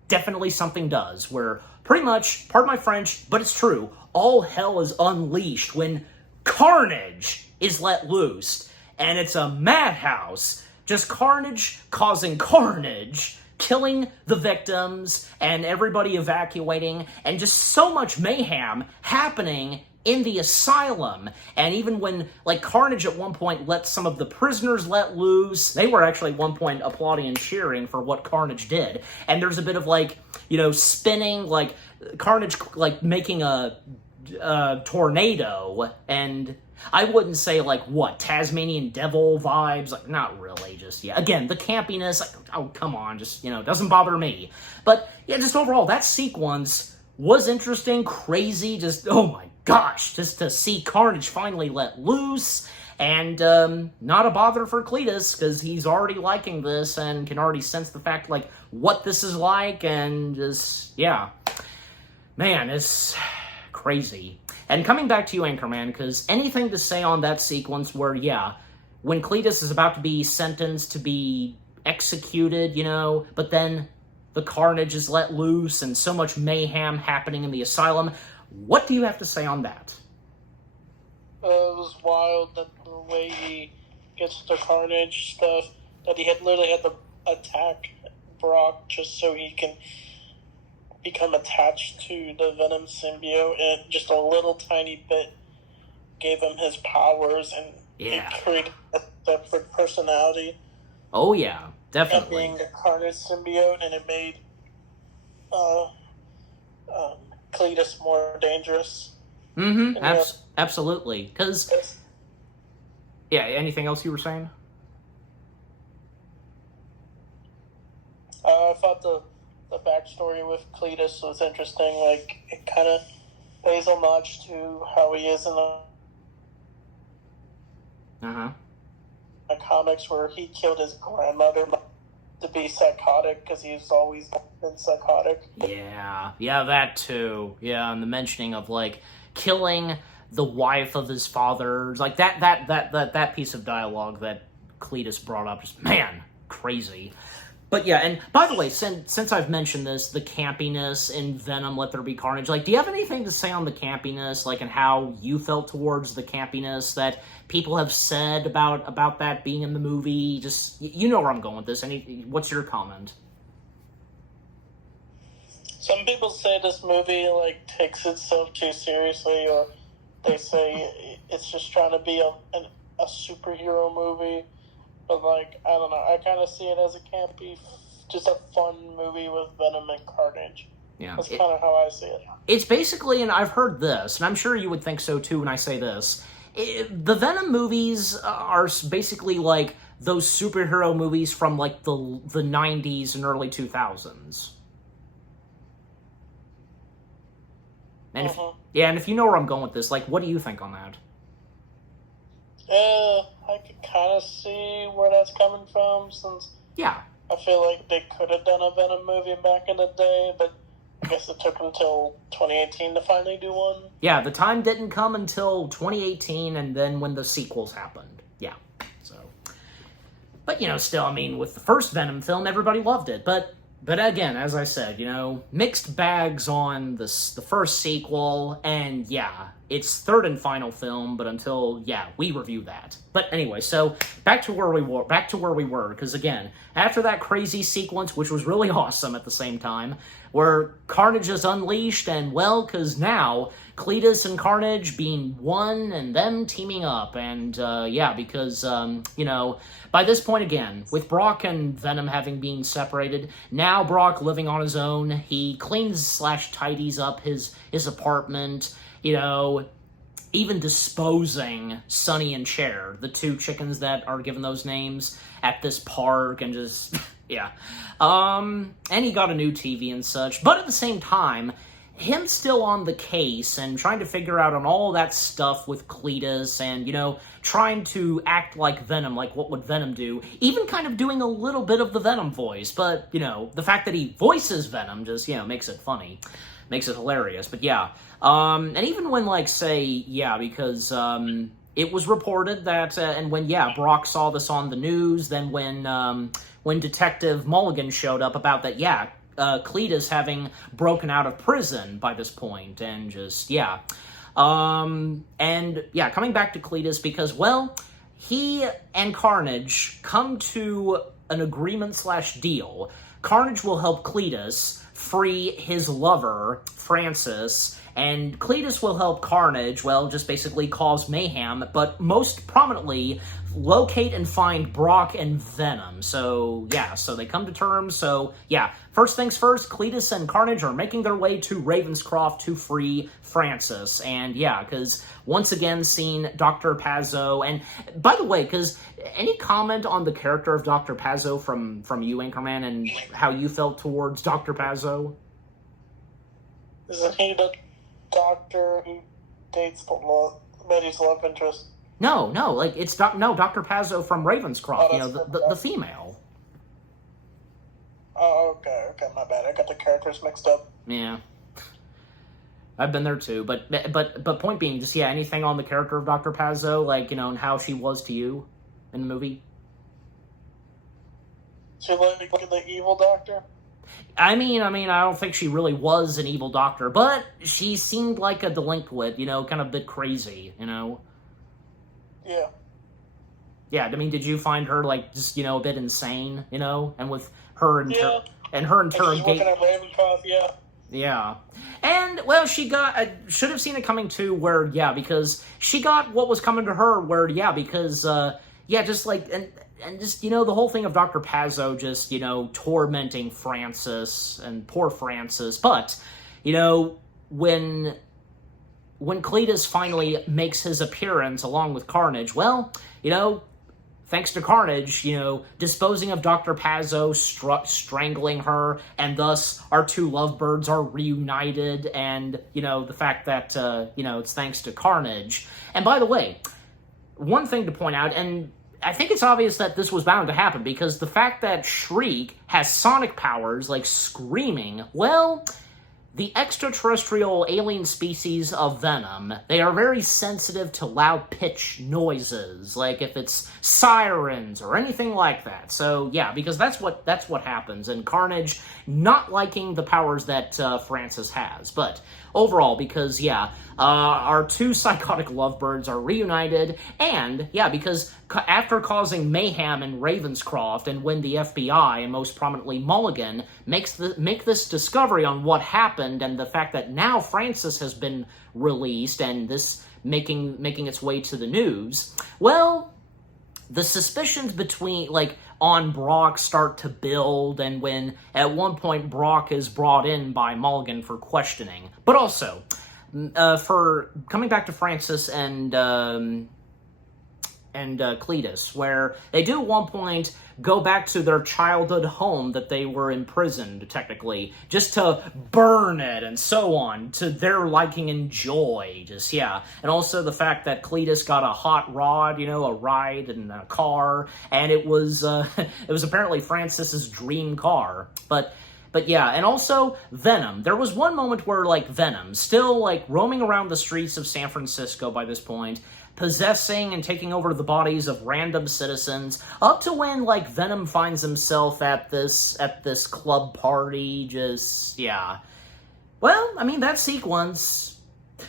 definitely something does, where pretty much, pardon my French, but it's true, all hell is unleashed when Carnage is let loose, and it's a madhouse, just carnage causing carnage, killing the victims, and everybody evacuating, and just so much mayhem happening in the asylum. And even when, like, Carnage at one point let some of the prisoners let loose, they were actually at one point applauding and cheering for what Carnage did. And there's a bit of, like, you know, spinning, like, Carnage, like, making a tornado, and I wouldn't say, like, what, Tasmanian Devil vibes? Like, not really, just, again, the campiness, like, oh, come on, just, you know, doesn't bother me. But, just overall, that sequence was interesting, crazy, just, oh my gosh, just to see Carnage finally let loose, and not a bother for Cletus, because he's already liking this, and can already sense the fact, like, what this is like, and just, man, it's crazy. And coming back to you, Anchorman, because anything to say on that sequence where, when Cletus is about to be sentenced to be executed, you know, but then the Carnage is let loose and so much mayhem happening in the asylum, what do you have to say on that? It was wild, that the way he gets the Carnage stuff, that he had literally had to attack Brock just so he can become attached to the Venom symbiote, and just a little tiny bit gave him his powers, and it created a separate personality. Oh yeah, definitely. Being the Carnage symbiote, and it made Cletus more dangerous. Mm-hmm. Absolutely. Because anything else you were saying? I thought the backstory with Cletus was interesting. Like, it kind of pays homage to how he is in the comics, where he killed his grandmother to be psychotic, because he's always been psychotic. Yeah, that too. Yeah, and the mentioning of, like, killing the wife of his father, like that piece of dialogue that Cletus brought up, just, man, crazy. But and by the way, since I've mentioned this, the campiness in Venom, Let There Be Carnage, like, do you have anything to say on the campiness, like, and how you felt towards the campiness that people have said about that being in the movie? Just, you know where I'm going with this. What's your comment? Some people say this movie, like, takes itself too seriously, or they say it's just trying to be a superhero movie. But, like, I don't know. I kind of see it as a campy, just a fun movie with Venom and Carnage. Yeah. That's kind of how I see it. It's basically, and I've heard this, and I'm sure you would think so too when I say this, the Venom movies are basically like those superhero movies from, like, the 90s and early 2000s. And and if you know where I'm going with this, like, what do you think on that? I could kind of see where that's coming from, since I feel like they could have done a Venom movie back in the day, but I guess it took until 2018 to finally do one. Yeah, the time didn't come until 2018, and then when the sequels happened. Yeah, so. But, you know, still, I mean, with the first Venom film, everybody loved it, but again, as I said, you know, mixed bags on the first sequel, and its third and final film, but until, we review that. But anyway, so back to where we were, because again, after that crazy sequence, which was really awesome at the same time, where Carnage is unleashed, and well, because now Cletus and Carnage being one and them teaming up, and because by this point again, with Brock and Venom having been separated, now Brock living on his own, he cleans/tidies up his apartment, even disposing Sonny and Cher, the two chickens that are given those names, at this park, and just, and he got a new TV and such, but at the same time, him still on the case and trying to figure out on all that stuff with Cletus and, trying to act like Venom, like what would Venom do, even kind of doing a little bit of the Venom voice, but, the fact that he voices Venom just, makes it funny, makes it hilarious, but and even when, because, it was reported that, and when, Brock saw this on the news, then when Detective Mulligan showed up about that, Cletus having broken out of prison by this point, and just, coming back to Cletus because, well, he and Carnage come to an agreement/deal. Carnage will help Cletus free his lover, Francis, and Cletus will help Carnage, just basically cause mayhem, but most prominently, locate and find Brock and Venom. So, so they come to terms. So, first things first, Cletus and Carnage are making their way to Ravenscroft to free Francis. And, because once again, seeing Dr. Pazzo, and by the way, because any comment on the character of Dr. Pazzo from you, Anchorman, and how you felt towards Dr. Pazzo? Isn't he the doctor who dates Betty's love interest? No, it's Dr. Pazzo from Ravenscroft, the female. Oh, okay, my bad. I got the characters mixed up. Yeah. I've been there too, but point being, just, anything on the character of Dr. Pazzo, and how she was to you in the movie? She like the evil doctor? I mean, I don't think she really was an evil doctor, but she seemed like a delinquent, kind of a bit crazy, Yeah. Yeah, did you find her, just, a bit insane, and with her and her interrogation... Working at Ravencroft, Yeah. And, well, should have seen it coming too, where, because she got what was coming to her, where, because, just and just, the whole thing of Dr. Pazzo just, tormenting Francis, and poor Francis, but, when Cletus finally makes his appearance along with Carnage, well, thanks to Carnage, disposing of Dr. Pazzo, strangling her, and thus our two lovebirds are reunited, and, the fact that, it's thanks to Carnage. And by the way, one thing to point out, and I think it's obvious that this was bound to happen, because the fact that Shriek has sonic powers, like screaming, well, the extraterrestrial alien species of Venom, they are very sensitive to loud pitch noises, like if it's sirens or anything like that. So, because that's what happens, and Carnage not liking the powers that Francis has. But overall, because, our two psychotic lovebirds are reunited, and, because after causing mayhem in Ravenscroft, and when the FBI, and most prominently Mulligan, make this discovery on what happened, and the fact that now Francis has been released, and this making its way to the news, well, the suspicions on Brock start to build, and when, at one point, Brock is brought in by Mulligan for questioning. But also, for coming back to Francis and Cletus, where they do at one point go back to their childhood home that they were imprisoned, technically, just to burn it and so on, to their liking and joy, And also the fact that Cletus got a hot rod, a ride in a car, and it was apparently Francis's dream car, But and also Venom. There was one moment where, Venom, still, roaming around the streets of San Francisco by this point, possessing and taking over the bodies of random citizens, up to when, Venom finds himself at this club party, Well, that sequence,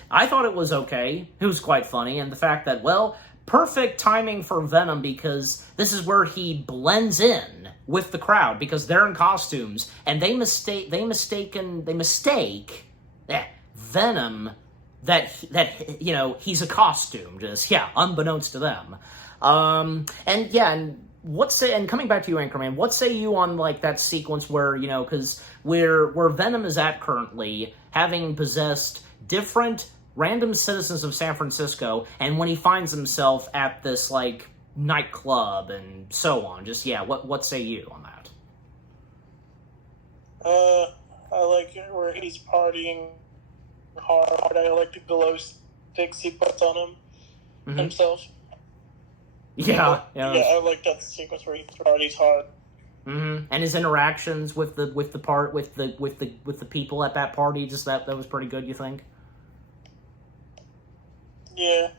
I thought it was okay. It was quite funny, and the fact that, well, perfect timing for Venom because this is where he blends in with the crowd because they're in costumes, and they mistake Venom that you know, he's a costume, just unbeknownst to them. And coming back to you, Anchorman, what say you on like that sequence where, you know, because where Venom is at currently, having possessed different random citizens of San Francisco, and when he finds himself at this like nightclub and so on, just what say you on that? I like it where he's partying hard. I like the glow sticks he puts on himself. Yeah, I like that sequence where he parties hard. And his interactions with the people at that party, just that was pretty good, you think? Yeah.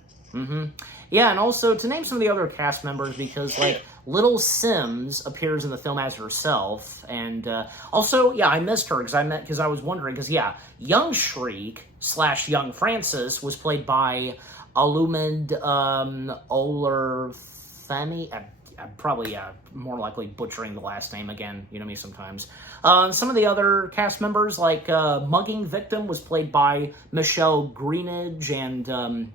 Yeah, and also to name some of the other cast members, because like Little Sims appears in the film as herself, and also I missed her because I was wondering because Young Shriek / Young Francis was played by Alumid Olorfemi. I'm probably more likely butchering the last name again. You know me sometimes. Some of the other cast members, like Mugging Victim, was played by Michelle Greenidge, and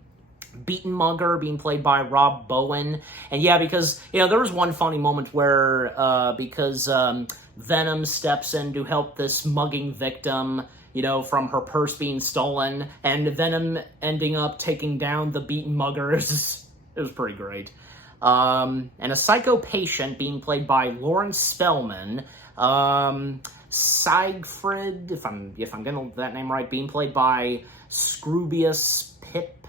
Beaten Mugger being played by Rob Bowen. And because, there was one funny moment where, because Venom steps in to help this mugging victim, from her purse being stolen, and Venom ending up taking down the Beaten Mugger. It was pretty great. And a psycho patient being played by Lawrence Spellman. Siegfried, if I'm getting that name right, being played by Scroobius Pip.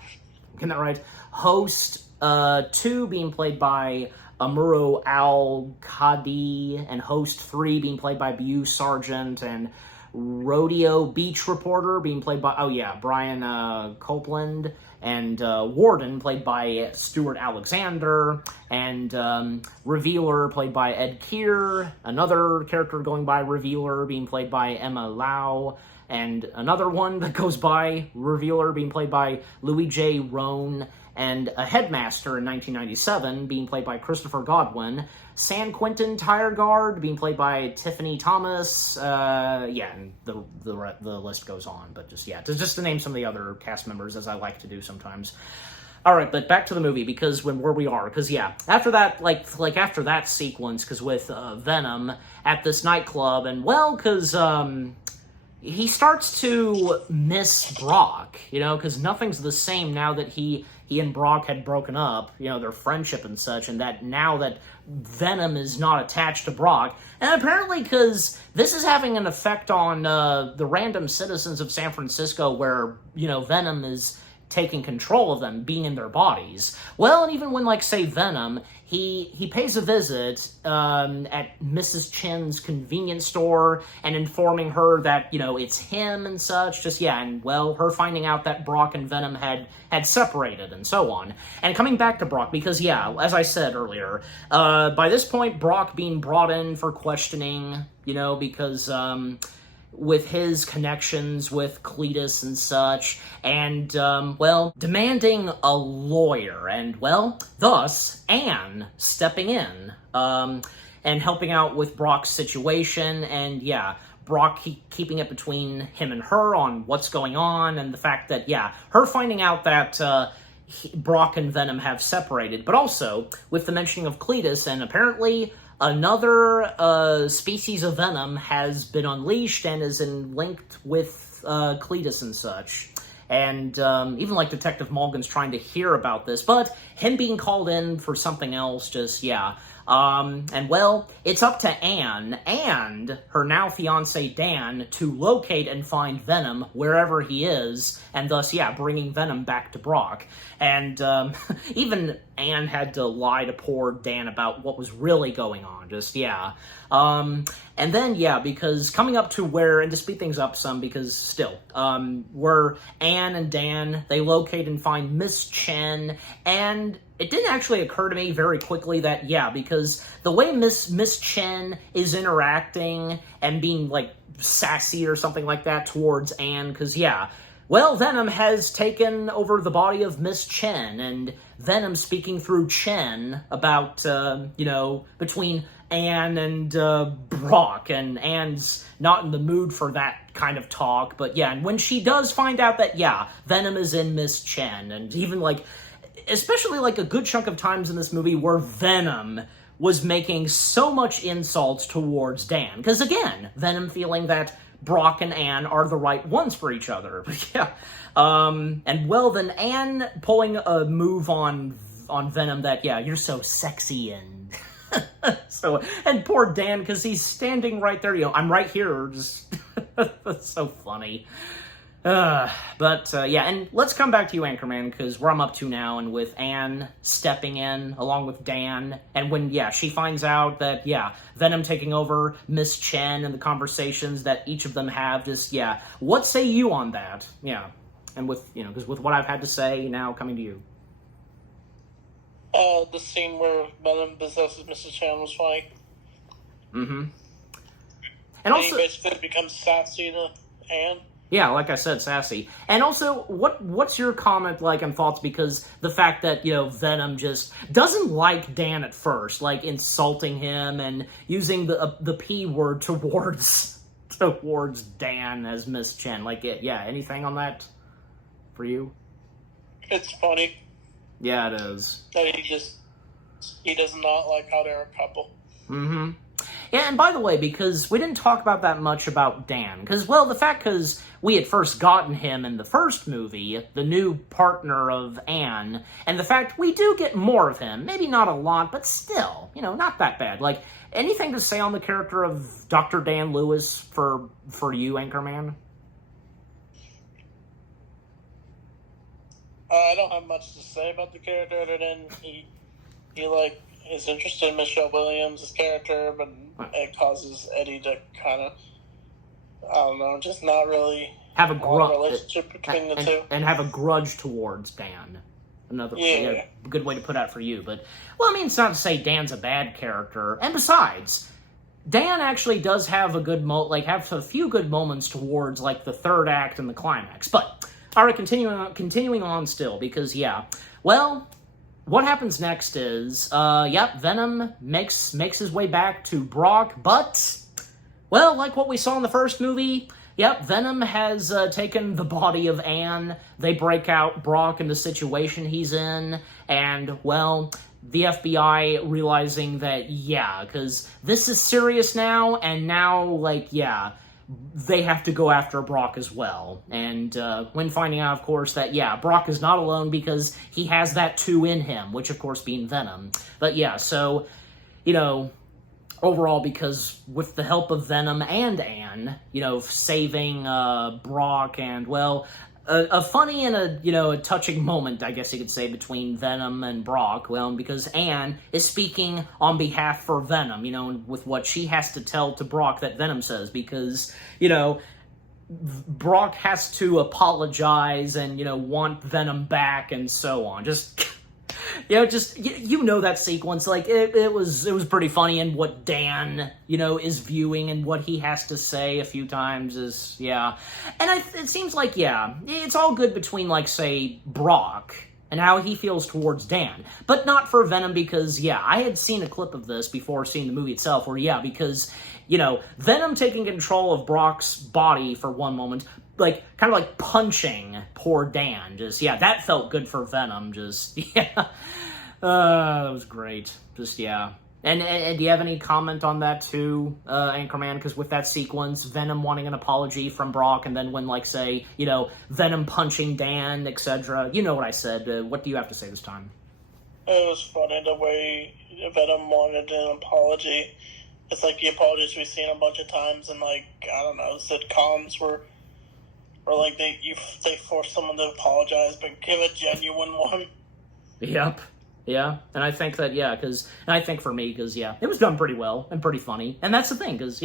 Getting that right? Host 2 being played by Amuro Al-Qadi, and Host 3 being played by Bu Sargent, and Rodeo Beach Reporter being played by, Brian Copeland, and Warden played by Stuart Alexander, and Revealer played by Ed Keir, another character going by Revealer being played by Emma Lau, and another one that goes by Revealer being played by Louis J. Roan, and a headmaster in 1997 being played by Christopher Godwin, San Quentin Tire Guard being played by Tiffany Thomas, and the list goes on, but just to name some of the other cast members, as I like to do sometimes. All right, but back to the movie, because after that, after that sequence, because with Venom at this nightclub, and because he starts to miss Brock, because nothing's the same now that he and Brock had broken up, their friendship and such, and that now that Venom is not attached to Brock, and apparently because this is having an effect on the random citizens of San Francisco where, Venom is taking control of them, being in their bodies. Well, and even when, say, Venom, he pays a visit at Mrs. Chen's convenience store and informing her that, it's him and such, her finding out that Brock and Venom had separated and so on. And coming back to Brock, because, as I said earlier, by this point, Brock being brought in for questioning, because with his connections with Cletus and such, and, demanding a lawyer, and, thus, Anne stepping in, and helping out with Brock's situation, and, Brock keeping it between him and her on what's going on, and the fact that, her finding out that, Brock and Venom have separated, but also with the mentioning of Cletus, and apparently another species of Venom has been unleashed and is linked with Cletus and such. And even Detective Mulligan's trying to hear about this, but him being called in for something else, it's up to Anne and her now fiancé Dan to locate and find Venom wherever he is, and thus, bringing Venom back to Brock. And even Anne had to lie to poor Dan about what was really going on, and then, because coming up to where, and to speed things up some, because still, where Anne and Dan, they locate and find Miss Chen, and it didn't actually occur to me very quickly that, because the way Miss Chen is interacting and being, sassy or something like that towards Anne, because, well, Venom has taken over the body of Miss Chen, and Venom speaking through Chen about, between Anne and Brock, and Anne's not in the mood for that kind of talk, but yeah, and when she does find out that, yeah, Venom is in Miss Chen, and even, especially, a good chunk of times in this movie where Venom was making so much insults towards Dan, because again, Venom feeling that Brock and Anne are the right ones for each other. Yeah. And well, then Anne pulling a move on Venom that, yeah, you're so sexy and and poor Dan, because he's standing right there, I'm right here, just that's so funny. Yeah, and let's come back to you, Anchorman, because where I'm up to now, and with Anne stepping in along with Dan, and when, yeah, she finds out that, yeah, Venom taking over Miss Chen and the conversations that each of them have, just, yeah, what say you on that? Yeah, and with, because with what I've had to say, now coming to you. The scene where Venom possesses Mrs. Chen was funny. Mm-hmm. And also, he basically becomes sassy to Anne. Yeah, like I said, sassy. And also, what's your comment and thoughts, because the fact that, Venom just doesn't like Dan at first, insulting him and using the P word towards Dan as Miss Chen. Yeah, anything on that for you? It's funny. Yeah, it is. That he does not like how they're a couple. Mm-hmm. Yeah, and by the way, because we didn't talk about that much about Dan, because we had first gotten him in the first movie, the new partner of Anne, and the fact we do get more of him, maybe not a lot, but still, not that bad. Anything to say on the character of Dr. Dan Lewis for you, Anchorman? I don't have much to say about the character other than he is interested in Michelle Williams' character, but it causes Eddie to kind of, I don't know, just not really have a relationship between the two. And have a grudge towards Dan. Another good way to put out for you. But, well, I mean, it's not to say Dan's a bad character. And besides, Dan actually does have a good have a few good moments towards, the third act and the climax. But, all right, continuing on still, because, yeah, well, what happens next is, Venom makes his way back to Brock, but, well, like what we saw in the first movie, Venom has taken the body of Anne. They break out Brock in the situation he's in, and, well, the FBI realizing that, because this is serious now, and now, they have to go after Brock as well. And when finding out, of course, that, Brock is not alone because he has that too in him, which, of course, being Venom. But, so, overall, because with the help of Venom and Anne, saving Brock and, well, a funny and a touching moment, I guess you could say, between Venom and Brock, well, because Anne is speaking on behalf for Venom, with what she has to tell to Brock that Venom says, because, Brock has to apologize and, want Venom back and so on. Just, that sequence, it was pretty funny, and what Dan, is viewing and what he has to say a few times is, And it seems it's all good between, say, Brock and how he feels towards Dan, but not for Venom, because, I had seen a clip of this before seeing the movie itself, where, because, Venom taking control of Brock's body for one moment, kind of punching poor Dan, just, that felt good for Venom, just, that was great, just, And do you have any comment on that too, Anchorman? Because with that sequence, Venom wanting an apology from Brock, and then when, Venom punching Dan, etc., you know what I said. What do you have to say this time? It was funny the way Venom wanted an apology. It's the apologies we've seen a bunch of times in, I don't know, sitcoms where they force someone to apologize, but give a genuine one. Yep. Yeah, and I think that, I think for me, because, it was done pretty well and pretty funny. And that's the thing, because,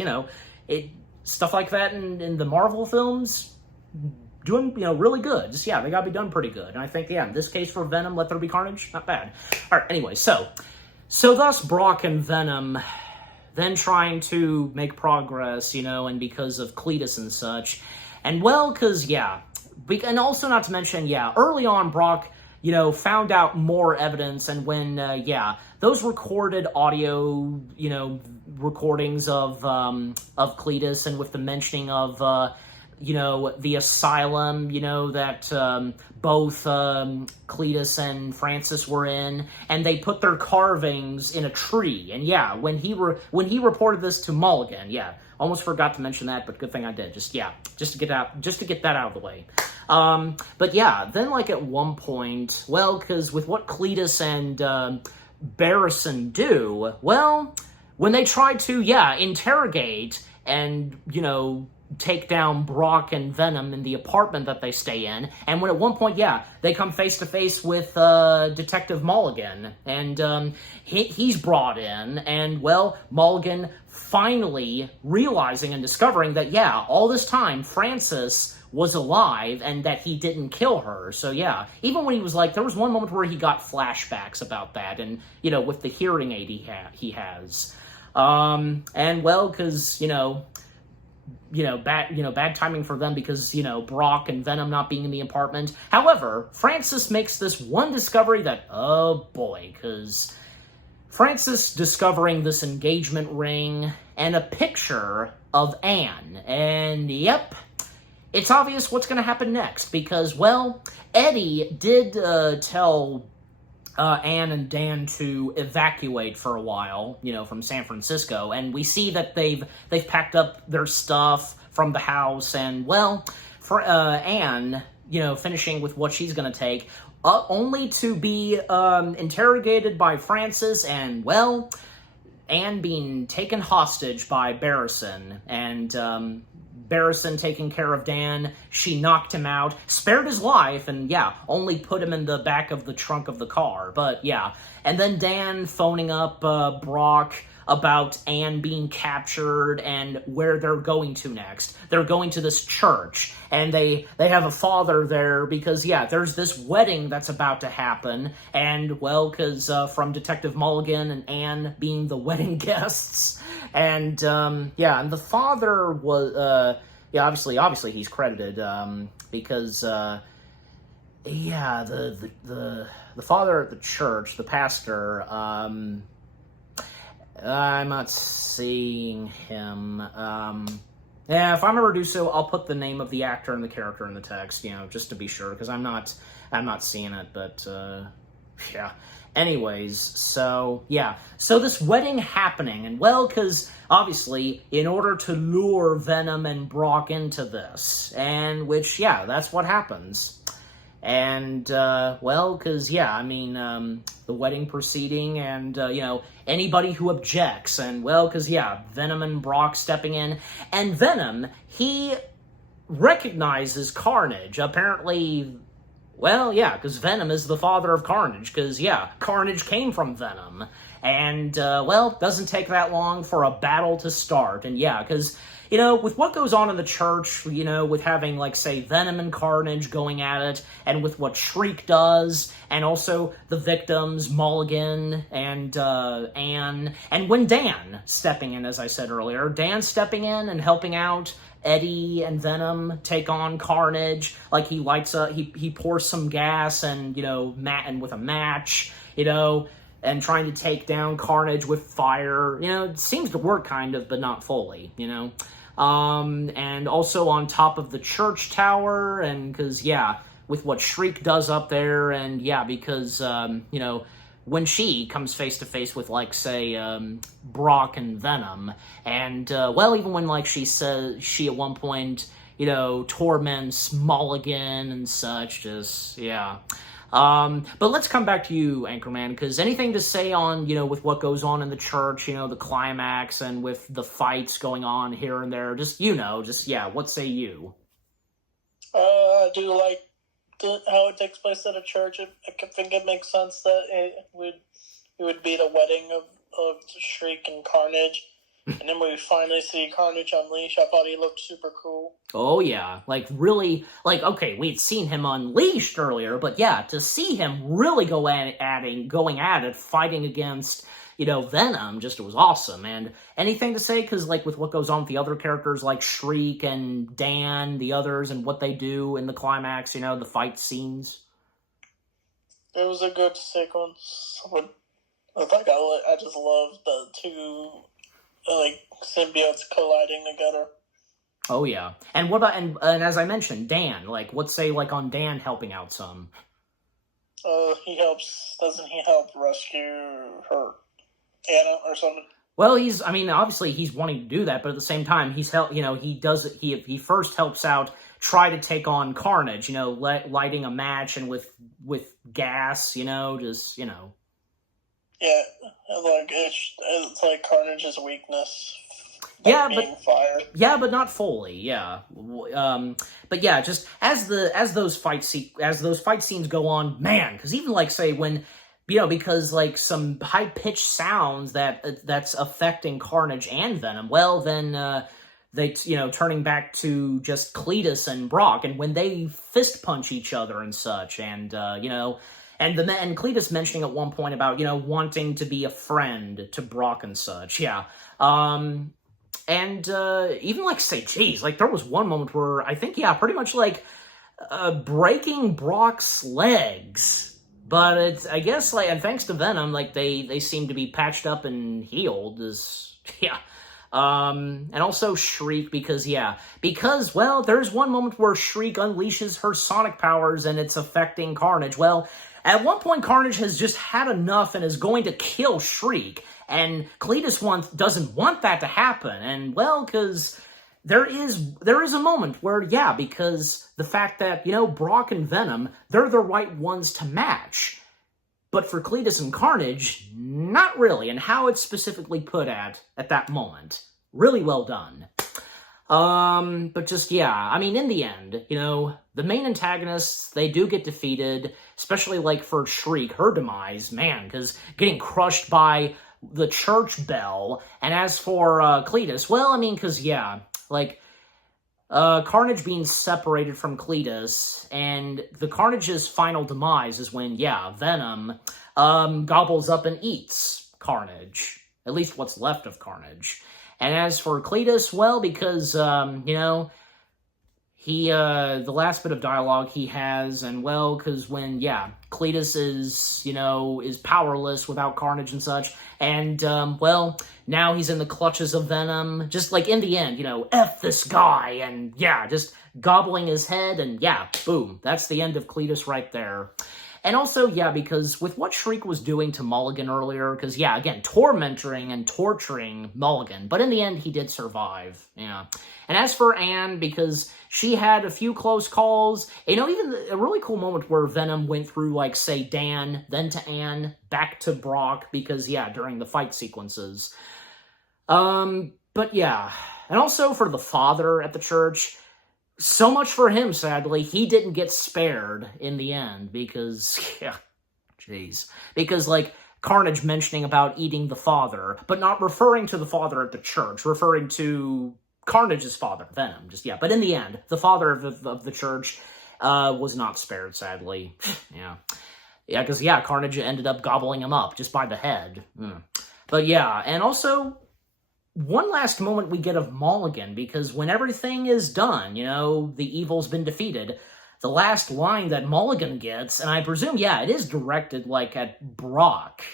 stuff like that in the Marvel films, doing, really good. Just, they gotta be done pretty good. And I think, in this case for Venom, Let There Be Carnage, not bad. All right, anyway, so thus Brock and Venom then trying to make progress, and because of Cletus and such. And, well, because, and also not to mention, early on, Brock, found out more evidence, and when, those recorded audio, recordings of Cletus, and with the mentioning of, the asylum, that both Cletus and Francis were in, and they put their carvings in a tree. And when he reported this to Mulligan, almost forgot to mention that, but good thing I did. Just to get that out of the way. But then like at one point, because with what Cletus and Barrison do, when they try to interrogate and take down Brock and Venom in the apartment that they stay in, and when at one point, they come face to face with Detective Mulligan, and he's brought in, and Mulligan finally realizing and discovering that all this time Francis was alive and that he didn't kill her. So even when he was like, there was one moment where he got flashbacks about that, and with the hearing aid he has, and because bad timing for them because, Brock and Venom not being in the apartment. However, Francis makes this one discovery that, oh boy, because Francis discovering this engagement ring and a picture of Anne. And yep, it's obvious what's going to happen next because, Eddie did tell Anne and Dan to evacuate for a while, from San Francisco, and we see that they've packed up their stuff from the house, and for Anne, finishing with what she's gonna take, only to be interrogated by Francis, and Anne being taken hostage by Barrison, and Barrison taking care of Dan. She knocked him out, spared his life, and only put him in the back of the trunk of the car. But and then Dan phoning up Brock about Anne being captured and where they're going to next. They're going to this church, and they have a father there because there's this wedding that's about to happen, and because from Detective Mulligan and Anne being the wedding guests, and and the father was obviously he's credited because the father at the church, the pastor, I'm not seeing him. If I'm a reducer, I'll put the name of the actor and the character in the text, just to be sure, because I'm not seeing it, but, Anyways, so this wedding happening, and because obviously, in order to lure Venom and Brock into this, and which, that's what happens. And, because, the wedding proceeding, and, anybody who objects, and, because, Venom and Brock stepping in, and Venom, he recognizes Carnage, apparently, because Venom is the father of Carnage, because, Carnage came from Venom, and, doesn't take that long for a battle to start, and, because, with what goes on in the church, with having, say, Venom and Carnage going at it, and with what Shriek does, and also the victims, Mulligan and Anne, and when Dan stepping in, as I said earlier, Dan stepping in and helping out Eddie and Venom take on Carnage, like he lights he pours some gas and, and with a match, and trying to take down Carnage with fire, it seems to work kind of, but not fully, and also on top of the church tower, and because, with what Shriek does up there, and because, when she comes face to face with, say, Brock and Venom, and, even when, she says, she at one point, torments Mulligan and such, just, but let's come back to you, Anchorman, because anything to say on, with what goes on in the church, the climax, and with the fights going on here and there, just, what say you? I do like how it takes place at a church. I think it makes sense that it would be the wedding of Shriek and Carnage. And then we finally see Carnage unleash. I thought he looked super cool. Oh, yeah. Like, really, like, okay, we'd seen him unleashed earlier, but yeah, to see him really going at it, fighting against, Venom, just, it was awesome. And anything to say? Because, like, with what goes on with the other characters, like Shriek and Dan, the others, and what they do in the climax, the fight scenes? It was a good sequence. I just love the two symbiotes colliding together. Oh yeah, and what about and as I mentioned, Dan? Like, let's say on Dan helping out some. He helps. Doesn't he help rescue her Anna or something? Well, obviously he's wanting to do that, but at the same time, he first helps out, try to take on Carnage. Lighting a match and with gas. Yeah, it's like Carnage's weakness. Yeah, but not fully. Yeah, but yeah, just as those fight scenes go on, man. Because even say when, because some high pitched sounds that's affecting Carnage and Venom. Well, then they turning back to just Cletus and Brock, and when they fist punch each other and such, and And Cletus mentioning at one point about, wanting to be a friend to Brock and such, yeah. Even, geez, there was one moment where I think, yeah, pretty much, breaking Brock's legs. But it's, I guess, and thanks to Venom, they seem to be patched up and healed, yeah. And also Shriek, because, well, there's one moment where Shriek unleashes her sonic powers and it's affecting Carnage. Well, at one point, Carnage has just had enough and is going to kill Shriek, and Cletus doesn't want that to happen, and, well, because there is a moment where, yeah, because the fact that, Brock and Venom, they're the right ones to match, but for Cletus and Carnage, not really, and how it's specifically put at that moment. Really well done. But just, yeah, in the end, the main antagonists, they do get defeated, especially, for Shriek, her demise, man, because getting crushed by the church bell, and as for, Cletus, well, because, yeah, Carnage being separated from Cletus, and the Carnage's final demise is when, yeah, Venom, gobbles up and eats Carnage, at least what's left of Carnage. And as for Cletus, well, because, he, the last bit of dialogue he has, and, well, because when, yeah, Cletus is powerless without Carnage and such, and, well, now he's in the clutches of Venom, just, in the end, F this guy, and, yeah, just gobbling his head, and, yeah, boom, that's the end of Cletus right there. And also, yeah, because with what Shriek was doing to Mulligan earlier, because, yeah, again, tormenting and torturing Mulligan, but in the end, he did survive, yeah. And as for Anne, because she had a few close calls, even a really cool moment where Venom went through, say, Dan, then to Anne, back to Brock, because, yeah, during the fight sequences. But, yeah, and also for the father at the church, so much for him, sadly. He didn't get spared in the end because, yeah, jeez. Because, Carnage mentioning about eating the father, but not referring to the father at the church, referring to Carnage's father, Venom, just, yeah. But in the end, the father of the church was not spared, sadly. Yeah. Yeah, because, yeah, Carnage ended up gobbling him up just by the head. But, yeah, and also one last moment we get of Mulligan, because when everything is done, the evil's been defeated, the last line that Mulligan gets, and I presume, yeah, it is directed, at Brock,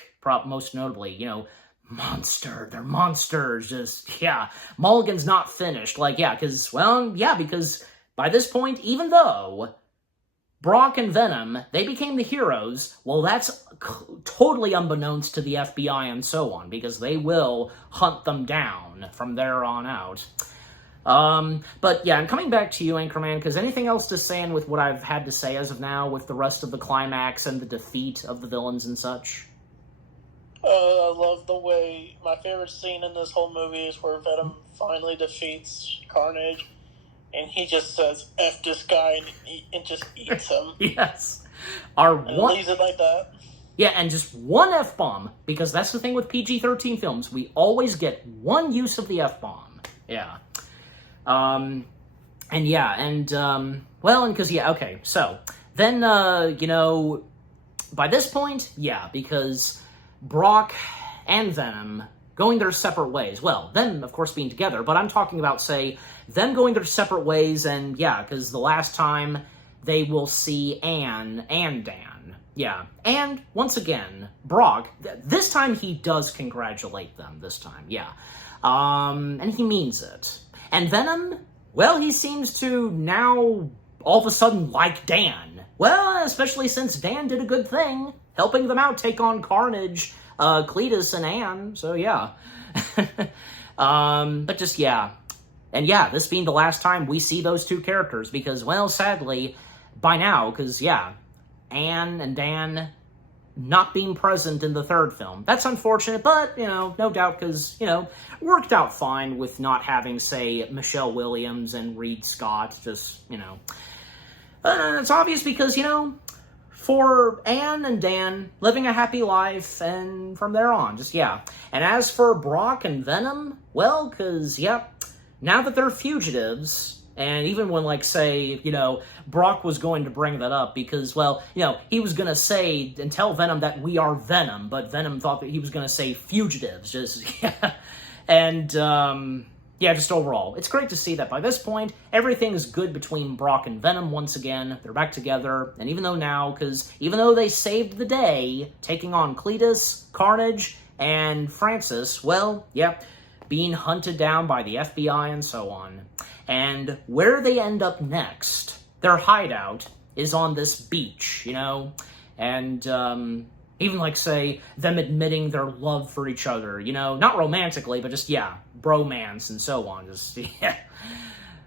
most notably, they're monsters, just, yeah, Mulligan's not finished, yeah, because, well, yeah, because by this point, even though Brock and Venom, they became the heroes, well, that's totally unbeknownst to the FBI and so on, because they will hunt them down from there on out. But yeah, and coming back to you, Anchorman, because anything else to say in with what I've had to say as of now with the rest of the climax and the defeat of the villains and such? I love the way, my favorite scene in this whole movie is where Venom finally defeats Carnage, and he just says, F this guy, and just eats him. Yes. And leaves it like that. Yeah, and just one F-bomb, because that's the thing with PG-13 films. We always get one use of the F-bomb. Yeah. Well, and because, yeah, okay, so, then, by this point, yeah, because Brock and Venom going their separate ways. Well, them, of course, being together, but I'm talking about, say, them going their separate ways, and, yeah, because the last time they will see Anne and Dan. Yeah, and, once again, Brock, this time he does congratulate them, this time, yeah. And he means it. And Venom, well, he seems to now all of a sudden like Dan. Well, especially since Dan did a good thing, helping them out take on Carnage, Cletus, and Anne, so yeah. But just, yeah. And yeah, this being the last time we see those two characters, because, well, sadly, by now, because, yeah, Anne and Dan not being present in the third film. That's unfortunate, but, no doubt, because, worked out fine with not having, say, Michelle Williams and Reed Scott, just, it's obvious because, for Anne and Dan, living a happy life, and from there on, just, yeah. And as for Brock and Venom, well, because, yep, now that they're fugitives, and even when, like, say, Brock was going to bring that up because, well, he was going to say and tell Venom that we are Venom, but Venom thought that he was going to say fugitives, just, yeah. And, yeah, just overall, it's great to see that by this point, everything is good between Brock and Venom once again. They're back together, and even though they saved the day, taking on Cletus, Carnage, and Francis, well, yeah, being hunted down by the FBI and so on. And where they end up next, their hideout is on this beach, and, even, like, say, them admitting their love for each other, not romantically, but just, yeah, bromance and so on, just, yeah.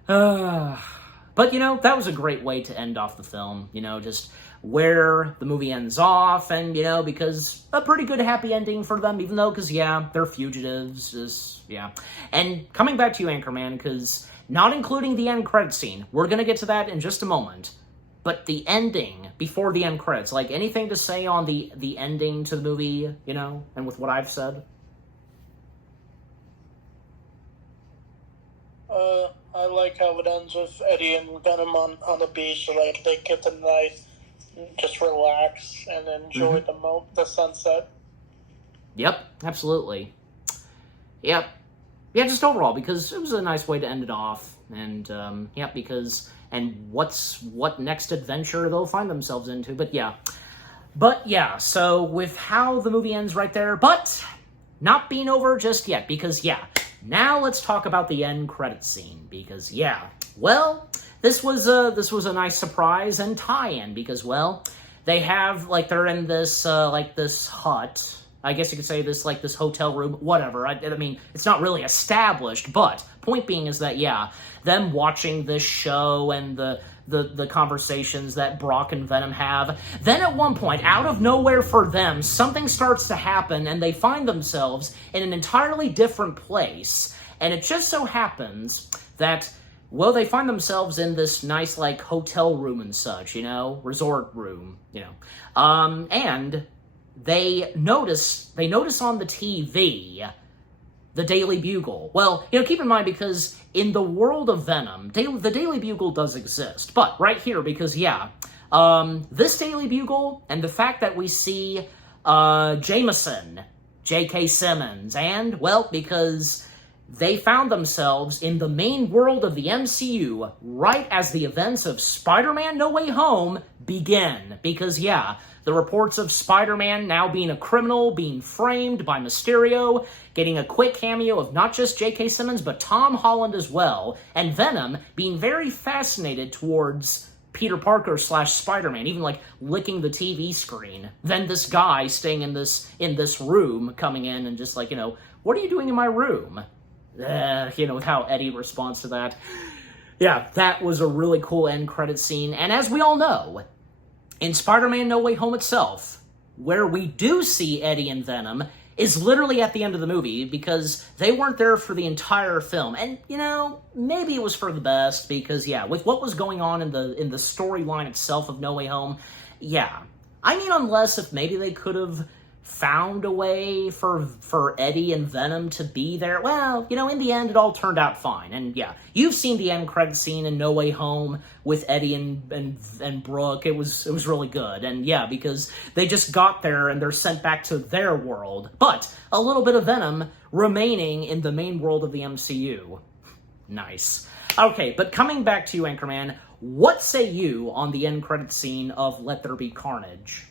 But, that was a great way to end off the film, just where the movie ends off, and, because a pretty good happy ending for them, even though, because, yeah, they're fugitives, just, yeah. And coming back to you, Anchorman, because not including the end credit scene, we're gonna get to that in just a moment, but the ending, before the end credits, like, anything to say on the ending to the movie, and with what I've said? I like how it ends with Eddie and Venom on the beach, so, like, they get the knife, just relax, and enjoy the sunset. Yep, absolutely. Yep. Yeah, just overall, because it was a nice way to end it off, and, yeah, because... and what next adventure they'll find themselves into, but yeah, so with how the movie ends right there, but not being over just yet, because, yeah, now let's talk about the end credit scene, because, yeah, well, this was a nice surprise and tie-in, because, well, they have, like, they're in this, like, this hut, I guess you could say this, like, this hotel room, whatever. I mean, it's not really established, but point being is that, yeah, them watching this show and the conversations that Brock and Venom have, then at one point, out of nowhere for them, something starts to happen, and they find themselves in an entirely different place. And it just so happens that, well, they find themselves in this nice, like, hotel room and such, resort room, and they notice on the TV the Daily Bugle. Well, keep in mind, because in the world of Venom, the Daily Bugle does exist. But right here, because, yeah, this Daily Bugle and the fact that we see Jameson, J.K. Simmons, and, well, because they found themselves in the main world of the MCU right as the events of Spider-Man No Way Home begin. Because, yeah, the reports of Spider-Man now being a criminal, being framed by Mysterio, getting a quick cameo of not just J.K. Simmons, but Tom Holland as well, and Venom being very fascinated towards Peter Parker / Spider-Man, even, like, licking the TV screen. Then this guy staying in this room coming in and just, like, what are you doing in my room? How Eddie responds to that. Yeah, that was a really cool end credit scene, and as we all know, in Spider-Man No Way Home itself, where we do see Eddie and Venom, is literally at the end of the movie, because they weren't there for the entire film. And, maybe it was for the best, because, yeah, with what was going on in the storyline itself of No Way Home, yeah, I mean, unless if maybe they could have found a way for Eddie and Venom to be there. Well, in the end, it all turned out fine. And yeah, you've seen the end credit scene in No Way Home with Eddie and Brooke. It was really good. And yeah, because they just got there and they're sent back to their world. But a little bit of Venom remaining in the main world of the MCU. Nice. Okay, but coming back to you, Anchorman, what say you on the end credit scene of Let There Be Carnage?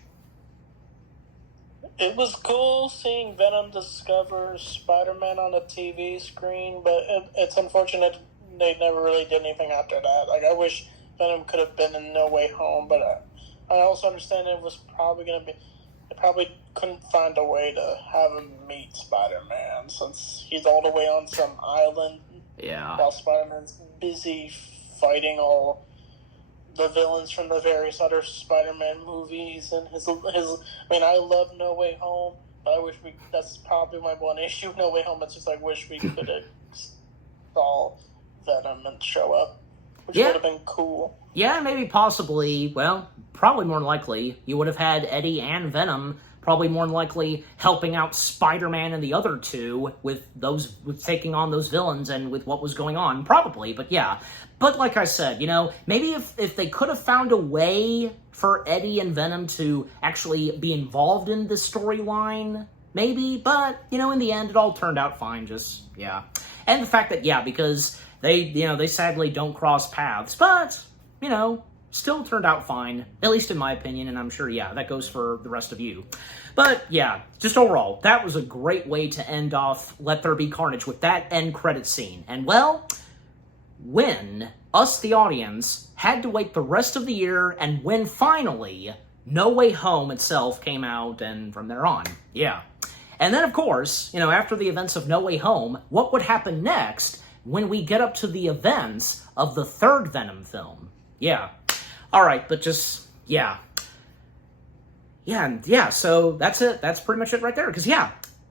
It was cool seeing Venom discover Spider-Man on a TV screen, but it's unfortunate they never really did anything after that. Like, I wish Venom could have been in No Way Home, but I also understand it was probably going to be... They probably couldn't find a way to have him meet Spider-Man, since he's all the way on some island. Yeah. While Spider-Man's busy fighting all the villains from the various other Spider-Man movies, and his. I mean, I love No Way Home, but I wish that's probably my one issue with No Way Home. It's just I wish we could have saw Venom and show up, which would have been cool. Yeah, maybe possibly, well, probably more than likely, you would have had Eddie and Venom probably more than likely helping out Spider-Man and the other two with taking on those villains and with what was going on. Probably, but yeah. But like I said, maybe if they could have found a way for Eddie and Venom to actually be involved in this storyline, maybe. But, in the end, it all turned out fine, just, yeah. And the fact that, yeah, because they sadly don't cross paths, but, still turned out fine, at least in my opinion, and I'm sure, yeah, that goes for the rest of you. But, yeah, just overall, that was a great way to end off Let There Be Carnage with that end credit scene. And, well, when us, the audience, had to wait the rest of the year, and when finally No Way Home itself came out, and from there on, yeah. And then, of course, after the events of No Way Home, what would happen next when we get up to the events of the third Venom film? Yeah. All right, but just, yeah. Yeah, so that's it. That's pretty much it right there. Because, yeah,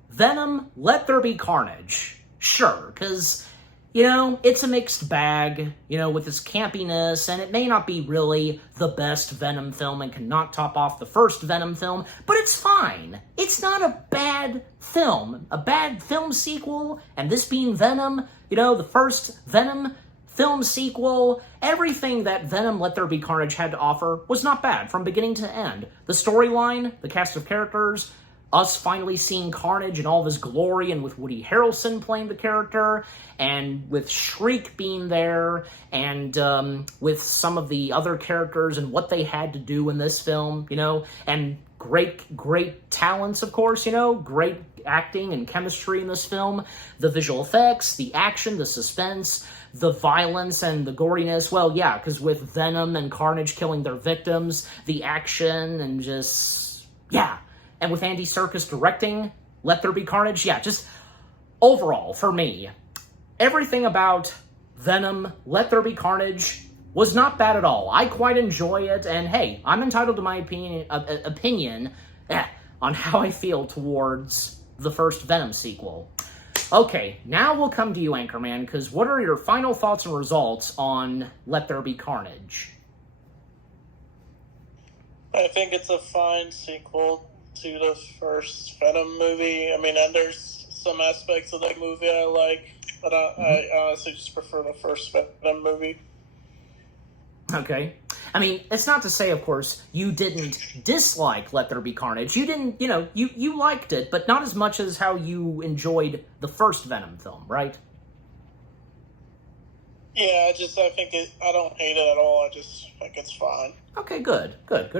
Venom, Let There Be Carnage. Sure, because, it's a mixed bag, with its campiness, and it may not be really the best Venom film and cannot top off the first Venom film, but it's fine. It's not a bad film. A bad film sequel, and this being Venom, the first Venom film sequel, everything that Venom Let There Be Carnage had to offer was not bad from beginning to end. The storyline, the cast of characters, us finally seeing Carnage in all of his glory and with Woody Harrelson playing the character, and with Shriek being there, and with some of the other characters and what they had to do in this film, and great talents, of course, great acting and chemistry in this film, the visual effects, the action, the suspense, the violence and the goriness. Well, yeah, because with Venom and Carnage killing their victims, the action and just, yeah. And with Andy Serkis directing Let There Be Carnage, yeah, just overall, for me, everything about Venom, Let There Be Carnage was not bad at all. I quite enjoy it, and hey, I'm entitled to my opinion on how I feel towards the first Venom sequel. Okay, now we'll come to you, Anchorman, because what are your final thoughts and results on Let There Be Carnage? I think it's a fine sequel to the first Venom movie. I mean, and there's some aspects of that movie I like, but I honestly just prefer the first Venom movie. Okay. I mean, it's not to say, of course, you didn't dislike Let There Be Carnage. You didn't, you liked it, but not as much as how you enjoyed the first Venom film, right? Yeah, I think I don't hate it at all. I just think it's fine. Okay, good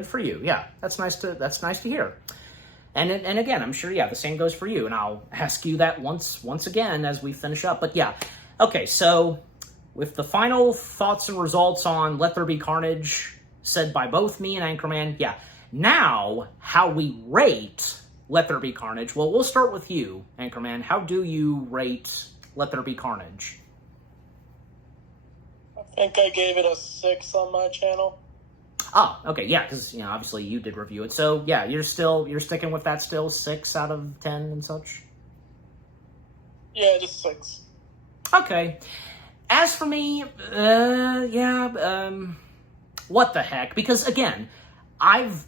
for you. Yeah, that's nice to hear. And again, I'm sure, yeah, the same goes for you, and I'll ask you that once again as we finish up. But yeah, okay, so with the final thoughts and results on Let There Be Carnage said by both me and Anchorman, yeah, now how we rate Let There Be Carnage. Well, we'll start with you, Anchorman. How do you rate Let There Be Carnage? I think I gave it a 6 on my channel. Ah, okay, yeah, because, obviously you did review it. So, yeah, you're sticking with that still, 6 out of 10 and such? Yeah, just 6. Okay. As for me, what the heck? Because, again,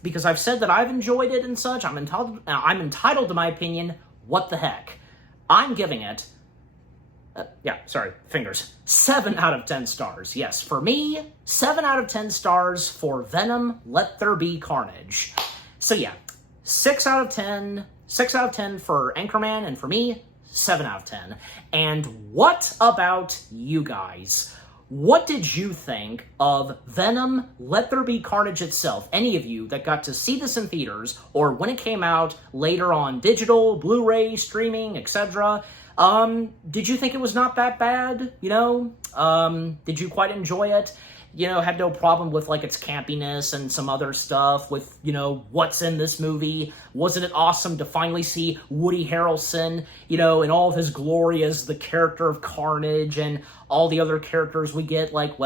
because I've said that I've enjoyed it and such, I'm entitled to my opinion. What the heck? I'm giving it, 7 out of 10 stars. Yes, for me, 7 out of 10 stars for Venom, Let There Be Carnage. So yeah, 6 out of 10 for Anchorman, and for me, 7 out of 10. And what about you guys? What did you think of Venom, Let There Be Carnage itself? Any of you that got to see this in theaters, or when it came out later on digital, Blu-ray, streaming, etc., did you think it was not that bad? Did you quite enjoy it? Had no problem with, like, its campiness and some other stuff with, what's in this movie. Wasn't it awesome to finally see Woody Harrelson, in all of his glory as the character of Carnage, and all the other characters we get, like,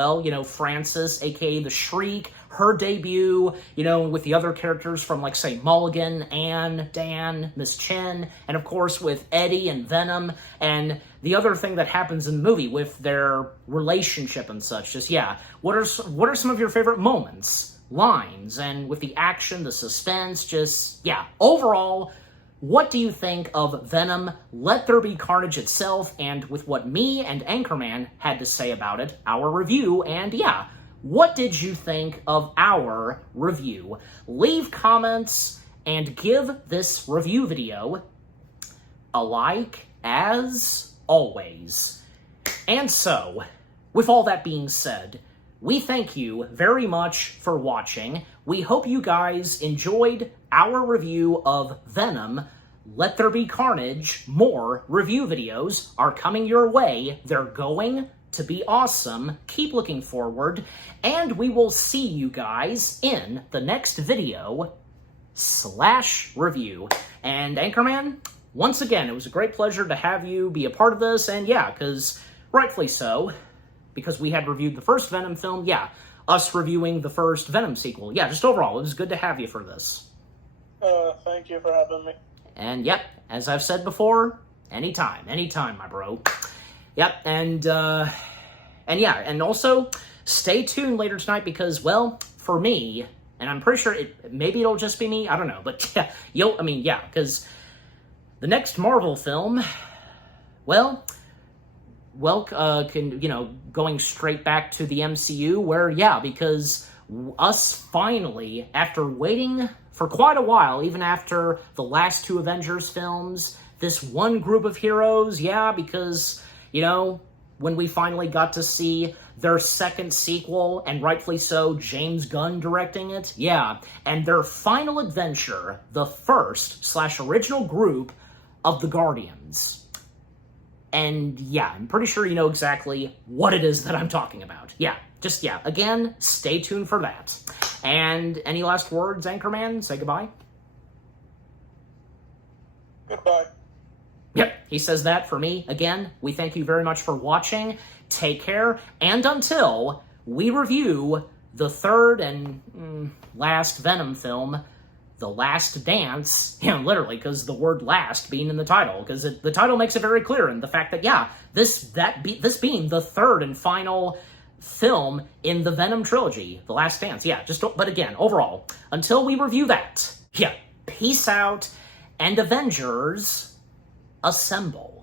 Frances, aka the Shriek, her debut, with the other characters from, like, say, Mulligan, Anne, Dan, Miss Chen, and of course with Eddie and Venom, and the other thing that happens in the movie with their relationship and such. Just, what are some of your favorite moments, lines, and with the action, the suspense, overall, what do you think of Venom, Let There Be Carnage itself, and with what me and Anchorman had to say about it, our review, and what did you think of our review? Leave comments and give this review video a like, as always. And so, with all that being said, we thank you very much for watching. We hope you guys enjoyed our review of Venom, Let There Be Carnage. More review videos are coming your way. They're going to be awesome. Keep looking forward, and we will see you guys in the next video / review. And Anchorman, once again, it was a great pleasure to have you be a part of this, and because rightfully so, because we had reviewed the first Venom film, us reviewing the first Venom sequel. Just overall, it was good to have you for this. Thank you for having me. And as I've said before, anytime, my bro. And also, stay tuned later tonight because, for me, and I'm pretty sure maybe it'll just be me, I don't know, but because the next Marvel film, going straight back to the MCU, where, because us finally, after waiting for quite a while, even after the last 2 Avengers films, this one group of heroes, because, when we finally got to see their second sequel, and rightfully so, James Gunn directing it, and their final adventure, the first / original group of the Guardians. And I'm pretty sure you know exactly what it is that I'm talking about. Again, stay tuned for that. And any last words, Anchorman? Say goodbye. Goodbye. He says that for me. Again, we thank you very much for watching. Take care, and until we review the third and last Venom film, The Last Dance, literally, because the word last being in the title, because the title makes it very clear, and the fact that, this being the third and final film in the Venom trilogy, The Last Dance, but again, overall, until we review that, peace out, and Avengers, assemble.